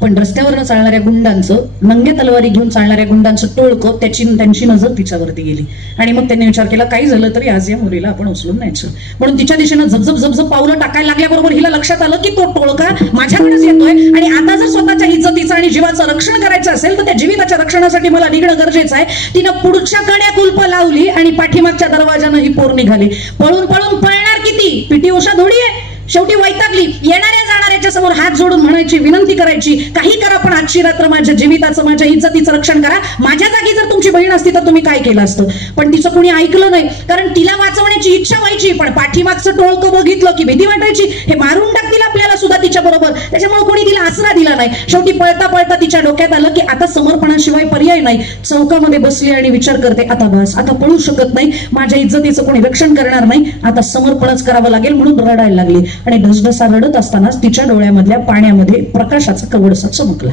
पण रस्त्यावरनं चालणाऱ्या गुंडांचं, नंगे तलवारी घेऊन चालणाऱ्या गुंडांचं टोळकं त्यांची नजर तिच्यावरती गेली. आणि मग त्यांनी विचार केला काही झालं तरी आज या मुलीला आपण उचलून न्यायचं. म्हणून तिच्या दिशेनं झपझप पावलं टाकायला लागल्याबरोबर हिला लक्षात आलं की तो टोळका माझ्याकडेच येतोय. आणि आता जर स्वतःच्या इज्जतीचं आणि जीवाचं रक्षण करायचं असेल तर त्या जीविताच्या रक्षणासाठी मला निघणं गरजेचं आहे. तिनं पुढच्या कड्या कुलप लावली आणि पाठीमागच्या दरवाजानं ही पोर निघाली. पळून पळणार किती, पीटी उषा थोडी आहे. शेवटी वैतागली. येणाऱ्या जाणाऱ्याच्या समोर हात जोडून म्हणायची, विनंती करायची, काही करा पण आजची रात्र माझ्या जीविताचं, माझ्या इज्जतीचं रक्षण करा. माझ्या जागी जर तुमची बहीण असती तर तुम्ही काय केलं असतं. पण तिचं कोणी ऐकलं नाही, कारण तिला वाचवण्याची इच्छा व्हायची, पण पाठीमागचं टोळकं बघितलं की भीती वाटायची, हे मारून टाकतील आपल्याला सुद्धा तिच्या बरोबर. त्याच्यामुळे कोणी तिला आसरा दिला नाही. शेवटी पळता तिच्या डोक्यात आलं की आता समर्पणाशिवाय पर्याय नाही. चौकामध्ये बसली आणि विचार करते, आता बस, आता पळू शकत नाही, माझ्या इज्जतीचं कोणी रक्षण करणार नाही, आता समर्पणच करावं लागेल. म्हणून रडायला लागली. आणि ढसढसा रडत असतानाच तिच्या डोळ्यामधल्या पाण्यामध्ये प्रकाशाचा कवडसा चमकला.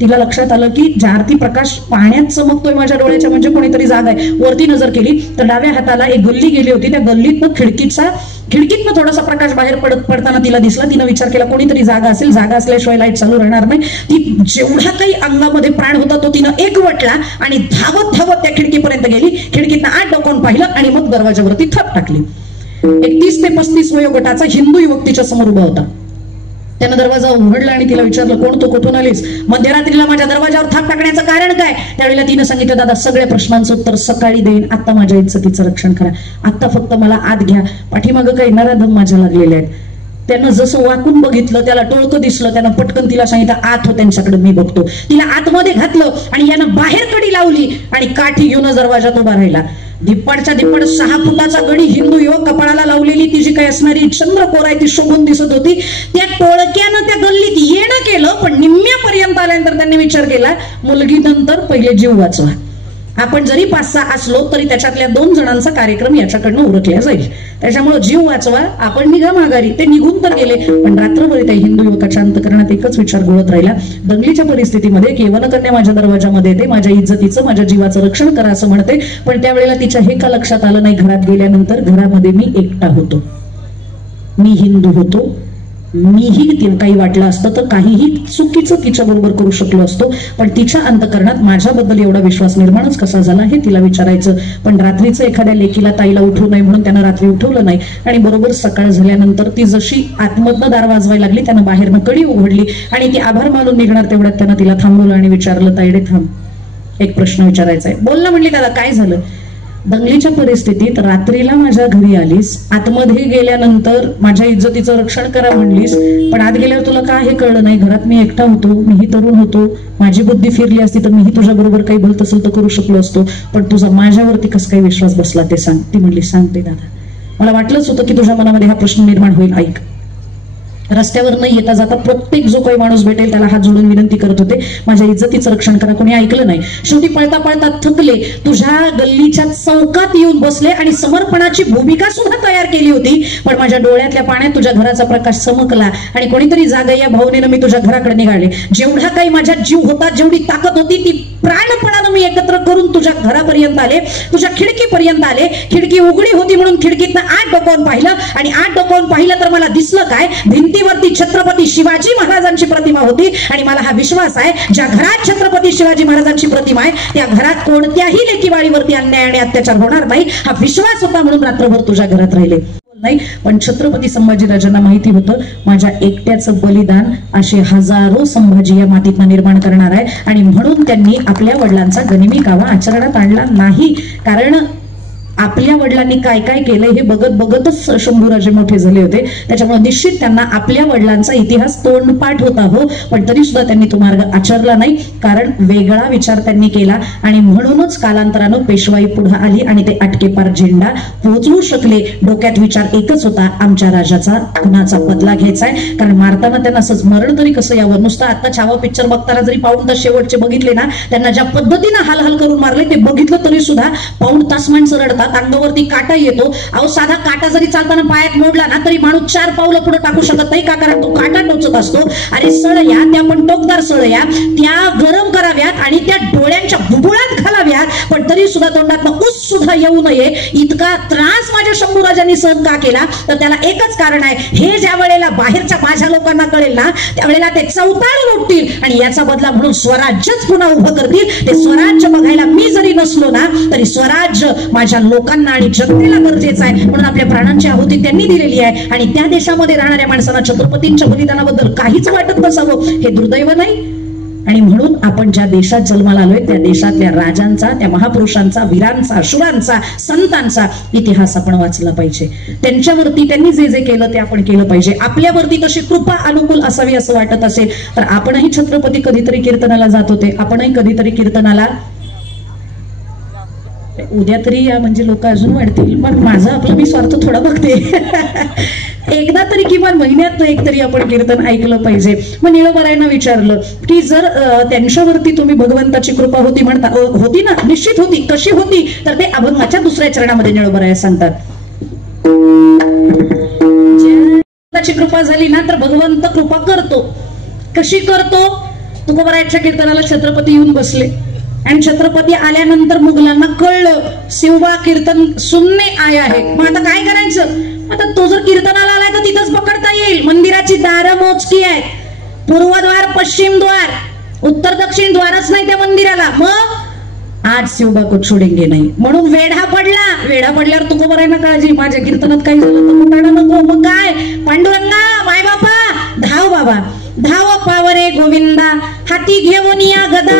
तिला लक्षात आलं की ज्यार्थी प्रकाश पाण्यात चमकतोय माझ्या डोळ्याच्या म्हणजे कोणीतरी जागा आहे. वरती नजर केली तर डाव्या हाताला एक गल्ली गेली होती. त्या गल्लीतनं खिडकीतनं थोडासा प्रकाश बाहेर पडताना तिला दिसला. तिनं विचार केला कोणीतरी जागा असेल, जागा असल्याशिवाय लाईट चालू राहणार नाही. ती जेवढा काही अंगामध्ये प्राण होता तो तिनं एकवटला आणि धावत त्या खिडकीपर्यंत गेली. खिडकीतनं आत डोकावून पाहिलं आणि मग दरवाजावरती थप टाकली. एक 30 ते 35 वयोगटाचा हिंदू युवक तिच्या समोर उभा होता. त्यानं दरवाजा उघडला आणि तिला विचारलं, कोण तू, कुठून आलीस, मध्यरात्रीला माझ्या दरवाजावर थाप टाकण्याचं कारण काय. त्यावेळेला तिनं सांगितलं, दादा सगळ्या प्रश्नांचं उत्तर सकाळी देईन, आता माझ्या इज्जतीचं रक्षण करा, आता फक्त मला आत घ्या, पाठीमागं काही नराधम माझ्या लागलेले आहेत. त्यानं जसं वाकून बघितलं, त्याला टोळकं दिसलं, त्यानं पटकन तिला सांगितलं, आत हो, त्यांच्याकडे मी बघतो. तिला आतमध्ये घातलं आणि यानं बाहेर कडी लावली आणि काठी घेऊन दरवाजात उभा राहिला. दिप्पाडच्या दिप्पाड 6 फुटाचा गडी हिंदू युवक, कपाळाला लावलेली ती जी काही असणारी चंद्रकोर आहे ती शोभून दिसत होती. त्या टोळक्यानं त्या गल्लीत येणं केलं, पण निम्म्यापर्यंत आल्यानंतर त्यांनी विचार केला, मुलगी नंतर पहिले जीव वाचवा. आपण जरी 5-6 असलो तरी त्याच्यातल्या 2 जणांचा कार्यक्रम याच्याकडनं उरकला जाईल. त्याच्यामुळे जीव वाचवा, आपण निघा माघारी. ते निघून तर गेले, पण रात्रभर त्या हिंदू युवकाच्या अंतकरणात एकच विचार घोळत राहिला. दंगलीच्या परिस्थितीमध्ये केवल कन्या माझ्या दरवाजामध्ये येते, माझ्या इज्जतीचं, माझ्या जीवाचं रक्षण करा असं म्हणते. पण त्यावेळेला तिच्या हे का लक्षात आलं नाही, घरात गेल्यानंतर घरामध्ये मी एकटा होतो, मी हिंदू होतो, मीही काही वाटलं असतं तर काहीही चुकीचं तिच्या बरोबर करू शकलो असतो. पण तिच्या अंतकरणात माझ्याबद्दल एवढा विश्वास निर्माणच कसा झाला हे तिला विचारायचं. पण रात्रीचं एखाद्या लेकीला ताईला उठवू नये म्हणून त्यानं रात्री उठवलं नाही. आणि बरोबर सकाळ झाल्यानंतर ती जशी आतमधनं दार वाजवायला लागली, त्यानं बाहेरनं कडी उघडली आणि ती आभार मानून निघणार तेवढ्यात त्यानं तिला थांबवलं आणि विचारलं, ताईडे थांब, एक प्रश्न विचारायचा आहे. बोल ना म्हणली. दादा काय झालं. दंगलीच्या परिस्थितीत रात्रीला माझ्या घरी आलीस, आतमध्ये गेल्यानंतर माझ्या इज्जतीचं रक्षण करा म्हणलीस, पण आत गेल्यावर तुला का हे कळलं नाही, घरात मी एकटा होतो, मीही तरुण होतो, माझी बुद्धी फिरली असती तर मीही तुझ्या बरोबर काही भलत असेल तर करू शकलो असतो, पण तुझा माझ्यावरती कसं काही विश्वास बसला ते सांग. ती म्हणली, सांगते दादा, मला वाटलंच होतं की तुझ्या मनामध्ये हा प्रश्न निर्माण होईल. ऐक, रस्त्यावर न येता जाता प्रत्येक जो काही माणूस भेटेल त्याला हात जोडून विनंती करत होते, माझ्या इज्जतीचं रक्षण करा. कोणी ऐकलं नाही. शेवटी पळता थकले, तुझ्या गल्लीच्या चौकात येऊन बसले आणि समर्पणाची भूमिका सुद्धा तयार केली होती. पण माझ्या डोळ्यातल्या पाण्यात तुझ्या घराचा प्रकाश चमकला आणि कोणीतरी जागा या भावनेनं मी तुझ्या घराकडे निघाले. जेवढा काही माझ्यात जीव होता, जेवढी ताकद होती, ती प्राणपणानं मी एकत्र करून तुझ्या घरापर्यंत आले, तुझ्या खिडकीपर्यंत आले. खिडकी उघडी होती म्हणून खिडकीतनं आत डोकावून पाहिलं आणि आत डोकावून पाहिलं तर मला दिसलं काय, भिंतीवरती छत्रपती शिवाजी महाराजांची प्रतिमा होती. आणि मला हा विश्वास आहे, ज्या घरात छत्रपती शिवाजी महाराजांची प्रतिमा आहे त्या घरात कोणत्याही लेकीवाळीवरती अन्याय आणि अत्याचार होणार नाही, हा विश्वास होता. म्हणून रात्रभर तुझ्या घरात राहिले. नाही, पण छत्रपती संभाजीराजांना माहिती होतं माझ्या एकट्याचं बलिदान असे हजारो संभाजी या मातीतनं निर्माण करणार आहे, आणि म्हणून त्यांनी आपल्या वडिलांचा गनिमी कावा आचरणात आणला नाही. कारण आपल्या वडिलांनी काय काय केलंय हे बघत बघतच शंभूराजे मोठे झाले होते. त्याच्यामुळे निश्चित त्यांना आपल्या वडिलांचा इतिहास तोंडपाठ होता हो, पण तरी सुद्धा त्यांनी तो मार्ग आचरला नाही, कारण वेगळा विचार त्यांनी केला. आणि म्हणूनच कालांतरानं पेशवाई पुढे आली आणि ते अटकेपार झेंडा पोहोचवू शकले. डोक्यात विचार एकच होता, आमच्या राजाचा खुनाचा बदला घ्यायचाय. कारण मारताना त्यांना असंच मरण तरी कसं यावं. नुसतं आता छावा पिक्चर बघताना जरी पाऊण तास शेवटचे बघितले ना, त्यांना ज्या पद्धतीनं हाल करून मारले ते बघितलं तरी सुद्धा पाऊण तास माणसं रडतात. अंगावरती काटा येतो. अहो साधा काटा जरी चालताना पायात मोडला ना तरी माणूस 4 पावलं पुढे टाकू शकत नाही. का? कारण तो काटा टोचत असतो. अरे सळया त्या पण टोकदार सळया त्या गरम कराव्यात आणि त्या डोळ्यांच्या बुबुळात घालाव्यात, पण तरी सुद्धा तोंडात ऊस सुद्धा येऊ नये इतका त्रास माझ्या शंभूराजांनी सहन का केला? तर त्याला एकच कारण आहे, हे ज्या वेळेला बाहेरच्या माझ्या लोकांना कळेल ना त्यावेळेला ते चौतार लुटतील आणि याचा बदला म्हणून स्वराज्यच पुन्हा उभं करतील. ते स्वराज्य बघायला मी जरी नसलो ना तरी स्वराज्य माझ्या लोकांना आणि जनतेला गरजेचं आहे. म्हणून आपल्या प्राणांची आहुती त्यांनी दिलेली आहे. आणि त्या देशामध्ये राहणाऱ्या माणसांना छत्रपतींच्या बलिदानाबद्दल काहीच वाटत नसावं हे दुर्दैव नाही. आणि म्हणून आपण ज्या देशात जन्माला आलोय त्या देशातल्या राजांचा, त्या महापुरुषांचा, वीरांचा, शुरांचा, संतांचा इतिहास आपण वाचला पाहिजे. त्यांच्यावरती त्यांनी जे जे केलं ते आपण केलं पाहिजे. आपल्यावरती तशी कृपा अनुकूल असावी असं वाटत असेल तर आपणही छत्रपती कधीतरी कीर्तनाला जात होते, आपणही कधीतरी कीर्तनाला उद्या तरी या म्हणजे लोक अजून वाढतील. पण माझा आपला मी स्वार्थ थोडा बघते. एकदा तरी किमान महिन्यात एक तरी आपण कीर्तन ऐकलं पाहिजे. मग निळोबारायांना विचारलं की जर त्यांच्यावरती तुम्ही भगवंताची कृपा होती म्हणता, होती ना? निश्चित होती. कशी होती? तर ते अभंगाच्या 2ऱ्या चरणामध्ये निळोबाराया सांगतात, भगवंताची कृपा झाली ना तर भगवंत कृपा करतो. कशी करतो? तुकोबारायांच्या कीर्तनाला छत्रपती येऊन बसले आणि छत्रपती आल्यानंतर मुघलांना कळलं शिवबा कीर्तन सुनने आया आहे. मग आता काय करायचं? आता तो जर कीर्तनाला आलाय तर तिथंच पकडता येईल. मंदिराची दारं मोजकी आहेत, पूर्वद्वार, पश्चिम द्वार, उत्तर दक्षिण द्वारच नाही त्या मंदिराला. मग आज शिवबा को छोडेंगे नाही. म्हणून वेढा पडला. वेढा पडल्यावर तुकोबारायांना काळजी, माझ्या कीर्तनात काही झालं तर कुठाणं नको. मग काय? पांडुरंगा माय बापा धाव बाबा धाव पावरे गोविंदा, हाती घेऊन या गदा,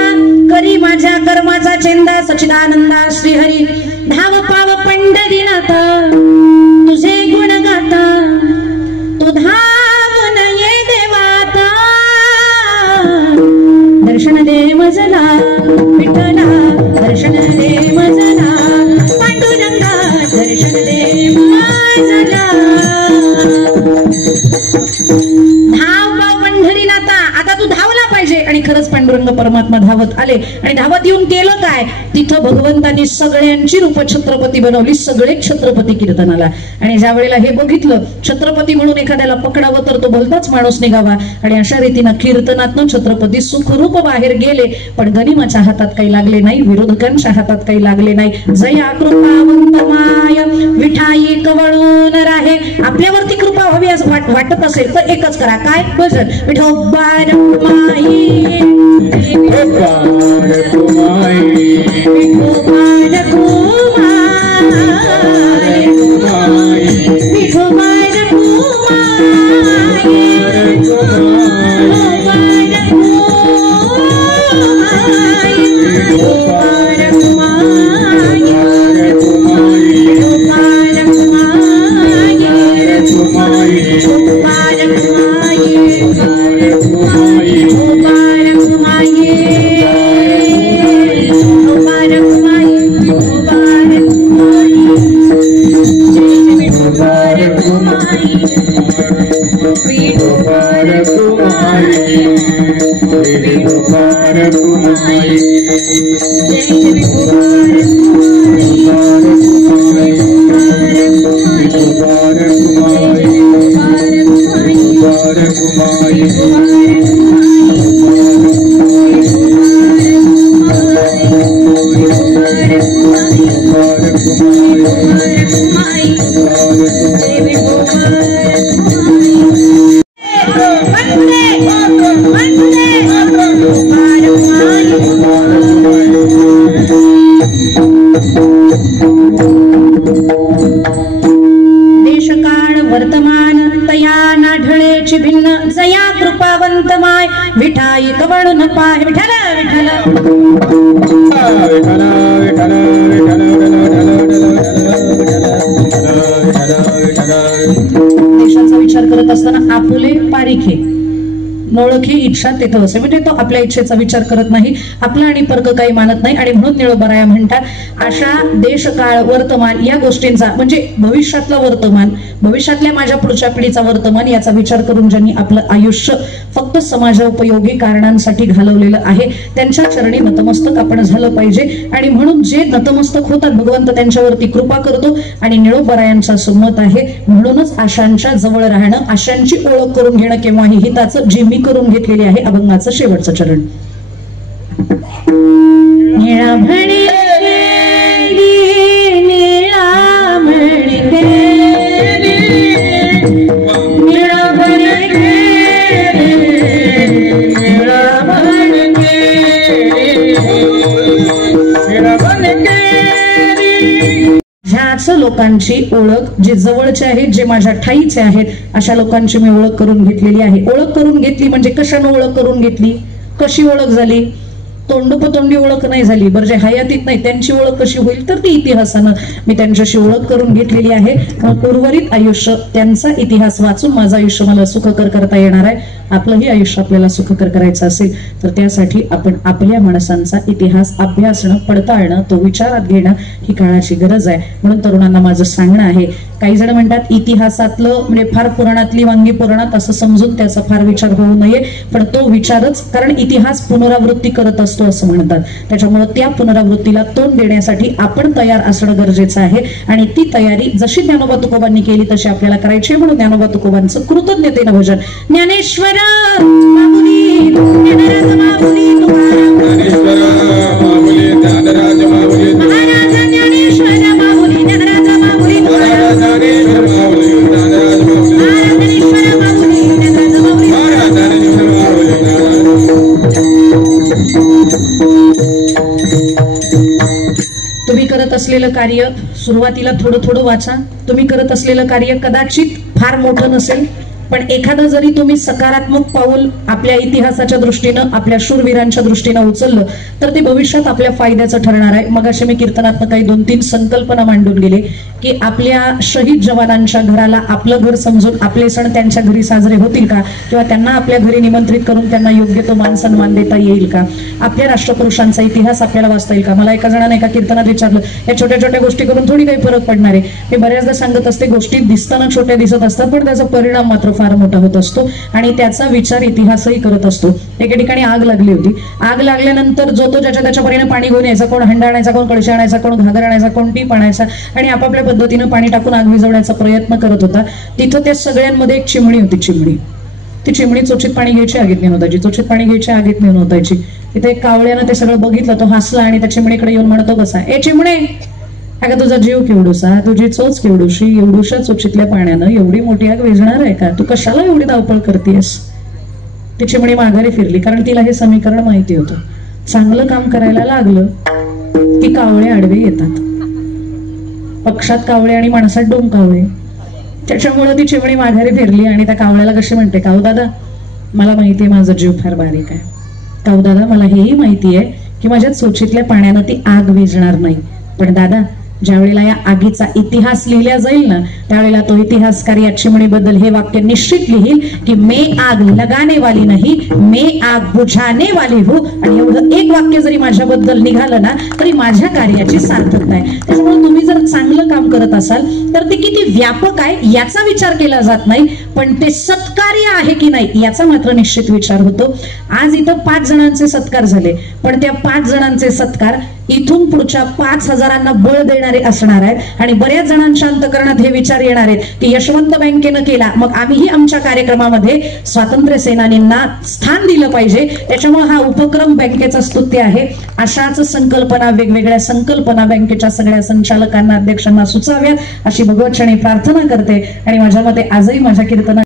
करी माझ्या कर्माचा चेंदा, सच्चिदानंदा श्रीहरी. धाव पाव पंढरीनाथा तुझे गुण गाता, तो धावून ये देवाता. दर्शन दे मजला विठ्ठला, दर्शन दे मजला पांडुरंगा, दर्शन दे मजला. आता तू धावला पाहिजे. आणि खरंच पांडुरंग परमात्मा धावत आले आणि धावत येऊन केलं काय? तिथं भगवंतांनी सगळ्यांची रूप छत्रपती बनवली, सगळे छत्रपती कीर्तनाला. आणि ज्या वेळेला हे बघितलं छत्रपती म्हणून एखाद्याला पकडावं तर तो भलताच माणूस निघावा. आणि अशा रीतीनं कीर्तनातनं छत्रपती सुखरूप बाहेर गेले. पण गनिमाच्या हातात काही लागले नाही, विरोधकांच्या हातात काही लागले नाही. जया कृपावंत माय विठाई कवळून राहे. आपल्यावरती कृपा हवी असं वाटत असेल तर एकच करा, काय? भजन. विठोबा रखुमाई, विठोबा रखुमाई, विठोबा रखुमाई, विठोबा रखुमाई, देश का तया नाढळेची भिन्न जया कृपावंत माय विठाई कवळून पाय विठ्ठल देशाचा विचार करत असताना आपुले पारिखे नोळखी इच्छा तेथे असे, म्हणजे तो आपल्या इच्छेचा विचार करत नाही, आपला आणि परक काही मानत नाही, आणि म्हणून निळोबाराया म्हणतात अशा देश काळ वर्तमान या गोष्टींचा म्हणजे भविष्यातला वर्तमान, भविष्यातल्या माझ्या पुढच्या पिढीचा वर्तमान याचा विचार करून ज्यांनी आपलं आयुष्य फक्त समाजोपयोगी कारणांसाठी घालवलेलं आहे त्यांच्या चरणी नतमस्तक आपण झालं पाहिजे. आणि म्हणून जे नतमस्तक होतात भगवंत त्यांच्यावरती कृपा करतो, आणि निळोबारायांचा सुमत आहे. म्हणूनच आशांच्या जवळ राहणं, आशांची ओळख करून घेणं केव्हाही हिताचं, जी मी करून घेतलेली आहे. अभंगाचं शेवटचं चरण. निळा म्हणे निळा म्हणे निळा म्हणे ह्याच लोकांची ओळख जे जवळचे आहेत, जे माझ्या ठाईचे आहेत, अशा लोकांची मी ओळख करून घेतलेली आहे. ओळख करून घेतली म्हणजे कशानं ओळख करून घेतली, कशी ओळख झाली? तोंडोपतोंडी ओळख नाही झाली. बरं, जे हयातीत नाही त्यांची ओळख कशी होईल, तर ती इतिहासानं मी त्यांच्याशी ओळख करून घेतलेली आहे. उर्वरित आयुष्य त्यांचा इतिहास वाचून माझं आयुष्य मला सुखकर करता येणार आहे. आपलंही आयुष्य आपल्याला सुखकर करायचं असेल तर त्यासाठी आपण आपल्या माणसांचा इतिहास अभ्यासणं, पडताळणं, तो विचारात घेणं ही काळाची गरज आहे. म्हणून तरुणांना माझं सांगणं आहे, काही जण म्हणतात इतिहासातलं म्हणजे फार पुराणातली वांगी पुराणात असं समजून त्याचा फार विचार होऊ नये, पण तो विचारच, कारण इतिहास पुनरावृत्ती करत असतो असं म्हणतात. त्याच्यामुळे त्या पुनरावृत्तीला तोंड देण्यासाठी आपण तयार असणं गरजेचं आहे, आणि ती तयारी जशी ज्ञानोबा तुकोबांनी केली तशी आपल्याला करायची. म्हणून ज्ञानोबा तुकोबांचं कृतज्ञतेनं भजन. ज्ञानेश्वर माऊली ज्ञानराज माऊली ज्ञानेश्वर माऊली ज्ञानराज माऊली महाराज ज्ञानेश्वर माऊली ज्ञानराज माऊली महाराज ज्ञानेश्वर माऊली ज्ञानराज माऊली ज्ञानेश्वर माऊली ज्ञानराज माऊली महाराज ज्ञानेश्वर माऊली. तुम्ही करत असलेलं कार्य सुरुवातीला थोडं थोडं वाचा. तुम्ही करत असलेलं कार्य कदाचित फार मोठं नसेल, पण एखादं जरी तुम्ही सकारात्मक पाऊल आपल्या इतिहासाच्या दृष्टीनं, आपल्या शूरवीरांच्या दृष्टीनं उचललं तर ते भविष्यात आपल्या फायद्याचं ठरणार आहे. मग असे मी कीर्तनात्मक काही 2-3 संकल्पना मांडून गेले की आपल्या शहीद जवानांच्या घराला आपलं घर समजून आपले सण त्यांच्या घरी साजरे होतील का, किंवा त्यांना आपल्या घरी निमंत्रित करून त्यांना योग्य तो मान सन्मान देता येईल का, आपल्या राष्ट्रपुरुषांचा इतिहास आपल्याला वाचता येईल का. मला एका जणाने एका कीर्तनात विचारलं, या छोट्या छोट्या गोष्टी करून थोडी काही फरक पडणार आहे. मी बऱ्याचदा सांगत असते, गोष्टी दिसताना छोट्या दिसत असतात पण त्याचा परिणाम मात्र फार मोठा होत असतो, आणि त्याचा विचार इतिहासही करत असतो. एके ठिकाणी आग लागली होती. आग लागल्यानंतर जो तो ज्याच्या त्याच्या परीने पाणी घेऊन यायचा, कोण हंडा आणायचा, कोण कळशी आणायचा, कोण घागर आणायचा, कोण टीप आणायचा, आणि आपापल्या पद्धतीनं पाणी टाकून आग विझवण्याचा प्रयत्न करत होता. तिथं त्या सगळ्यांमध्ये एक चिमणी होती. ती चिमणी चोचीत पाणी घ्यायची, आगीत नेऊन होतायची, चोचीत पाणी घ्यायची, आगीत नेऊन होतायची. तिथे एक कावळ्यानं ते सगळं बघितलं, तो हसला आणि त्या चिमणीकडे येऊन म्हणतो, कसा ए चिमणे, अगं तुझा जीव केवढूसा, तुझी चोच केवढूशी, एवढूशा चोचीतल्या पाण्यानं एवढी मोठी आग विझणार आहे का, तू कशाला एवढी धावपळ करतेस. ती चिमणी माघारी फिरली, कारण तिला हे समीकरण माहिती होतं. चांगलं काम करायला लागलं की कावळे आडवे येतात. पक्षात कावळे आणि माणसात डोमकावळे. त्याच्यामुळे ती चिमणी माघारी फिरली आणि त्या कावळ्याला कशी म्हणते, काऊ दादा मला माहिती आहे माझा जीव फार बारीक आहे, काऊ दादा मला हेही माहिती आहे की माझ्या चोचीतल्या पाण्यानं ती आग विझणार नाही, पण दादा ज्यावेळेला या आगीचा इतिहास लिहिला जाईल ना, त्यावेळेला तो इतिहासकार या चिमणीबद्दल हे वाक्य निश्चित लिहिल की मैं आग लगाने वाली नहीं, मैं आग बुझाने वाली हूँ. आणि एवढं एक वाक्य जरी माझ्याबद्दल निघालं ना तरी माझ्या कार्याची सार्थकता आहे. त्याच्यामुळे तुम्ही जर चांगलं काम करत असाल तर ते किती व्यापक आहे याचा विचार केला जात नाही, पण ते सत्कार्य आहे की नाही याचा मात्र निश्चित विचार होतो. आज इथं 5 जणांचे सत्कार झाले, पण त्या 5 जणांचे सत्कार इथून पुढच्या 5,000 बळ देणारे असणार आहेत. आणि बऱ्याच जणांच्या अंतकरणात हे विचार येणार आहेत की यशवंत बँकेनं केला, मग आम्हीही आमच्या कार्यक्रमामध्ये स्वातंत्र्य सेनानींना स्थान दिलं पाहिजे, त्याच्यामुळे हा उपक्रम बँकेचा स्तुत्य आहे. अशाच संकल्पना, वेगवेगळ्या संकल्पना बँकेच्या सगळ्या संचालकांना, अध्यक्षांना सुचाव्यात अशी भगवत चरणी प्रार्थना करते. आणि माझ्या मते आजही माझ्या कीर्तनात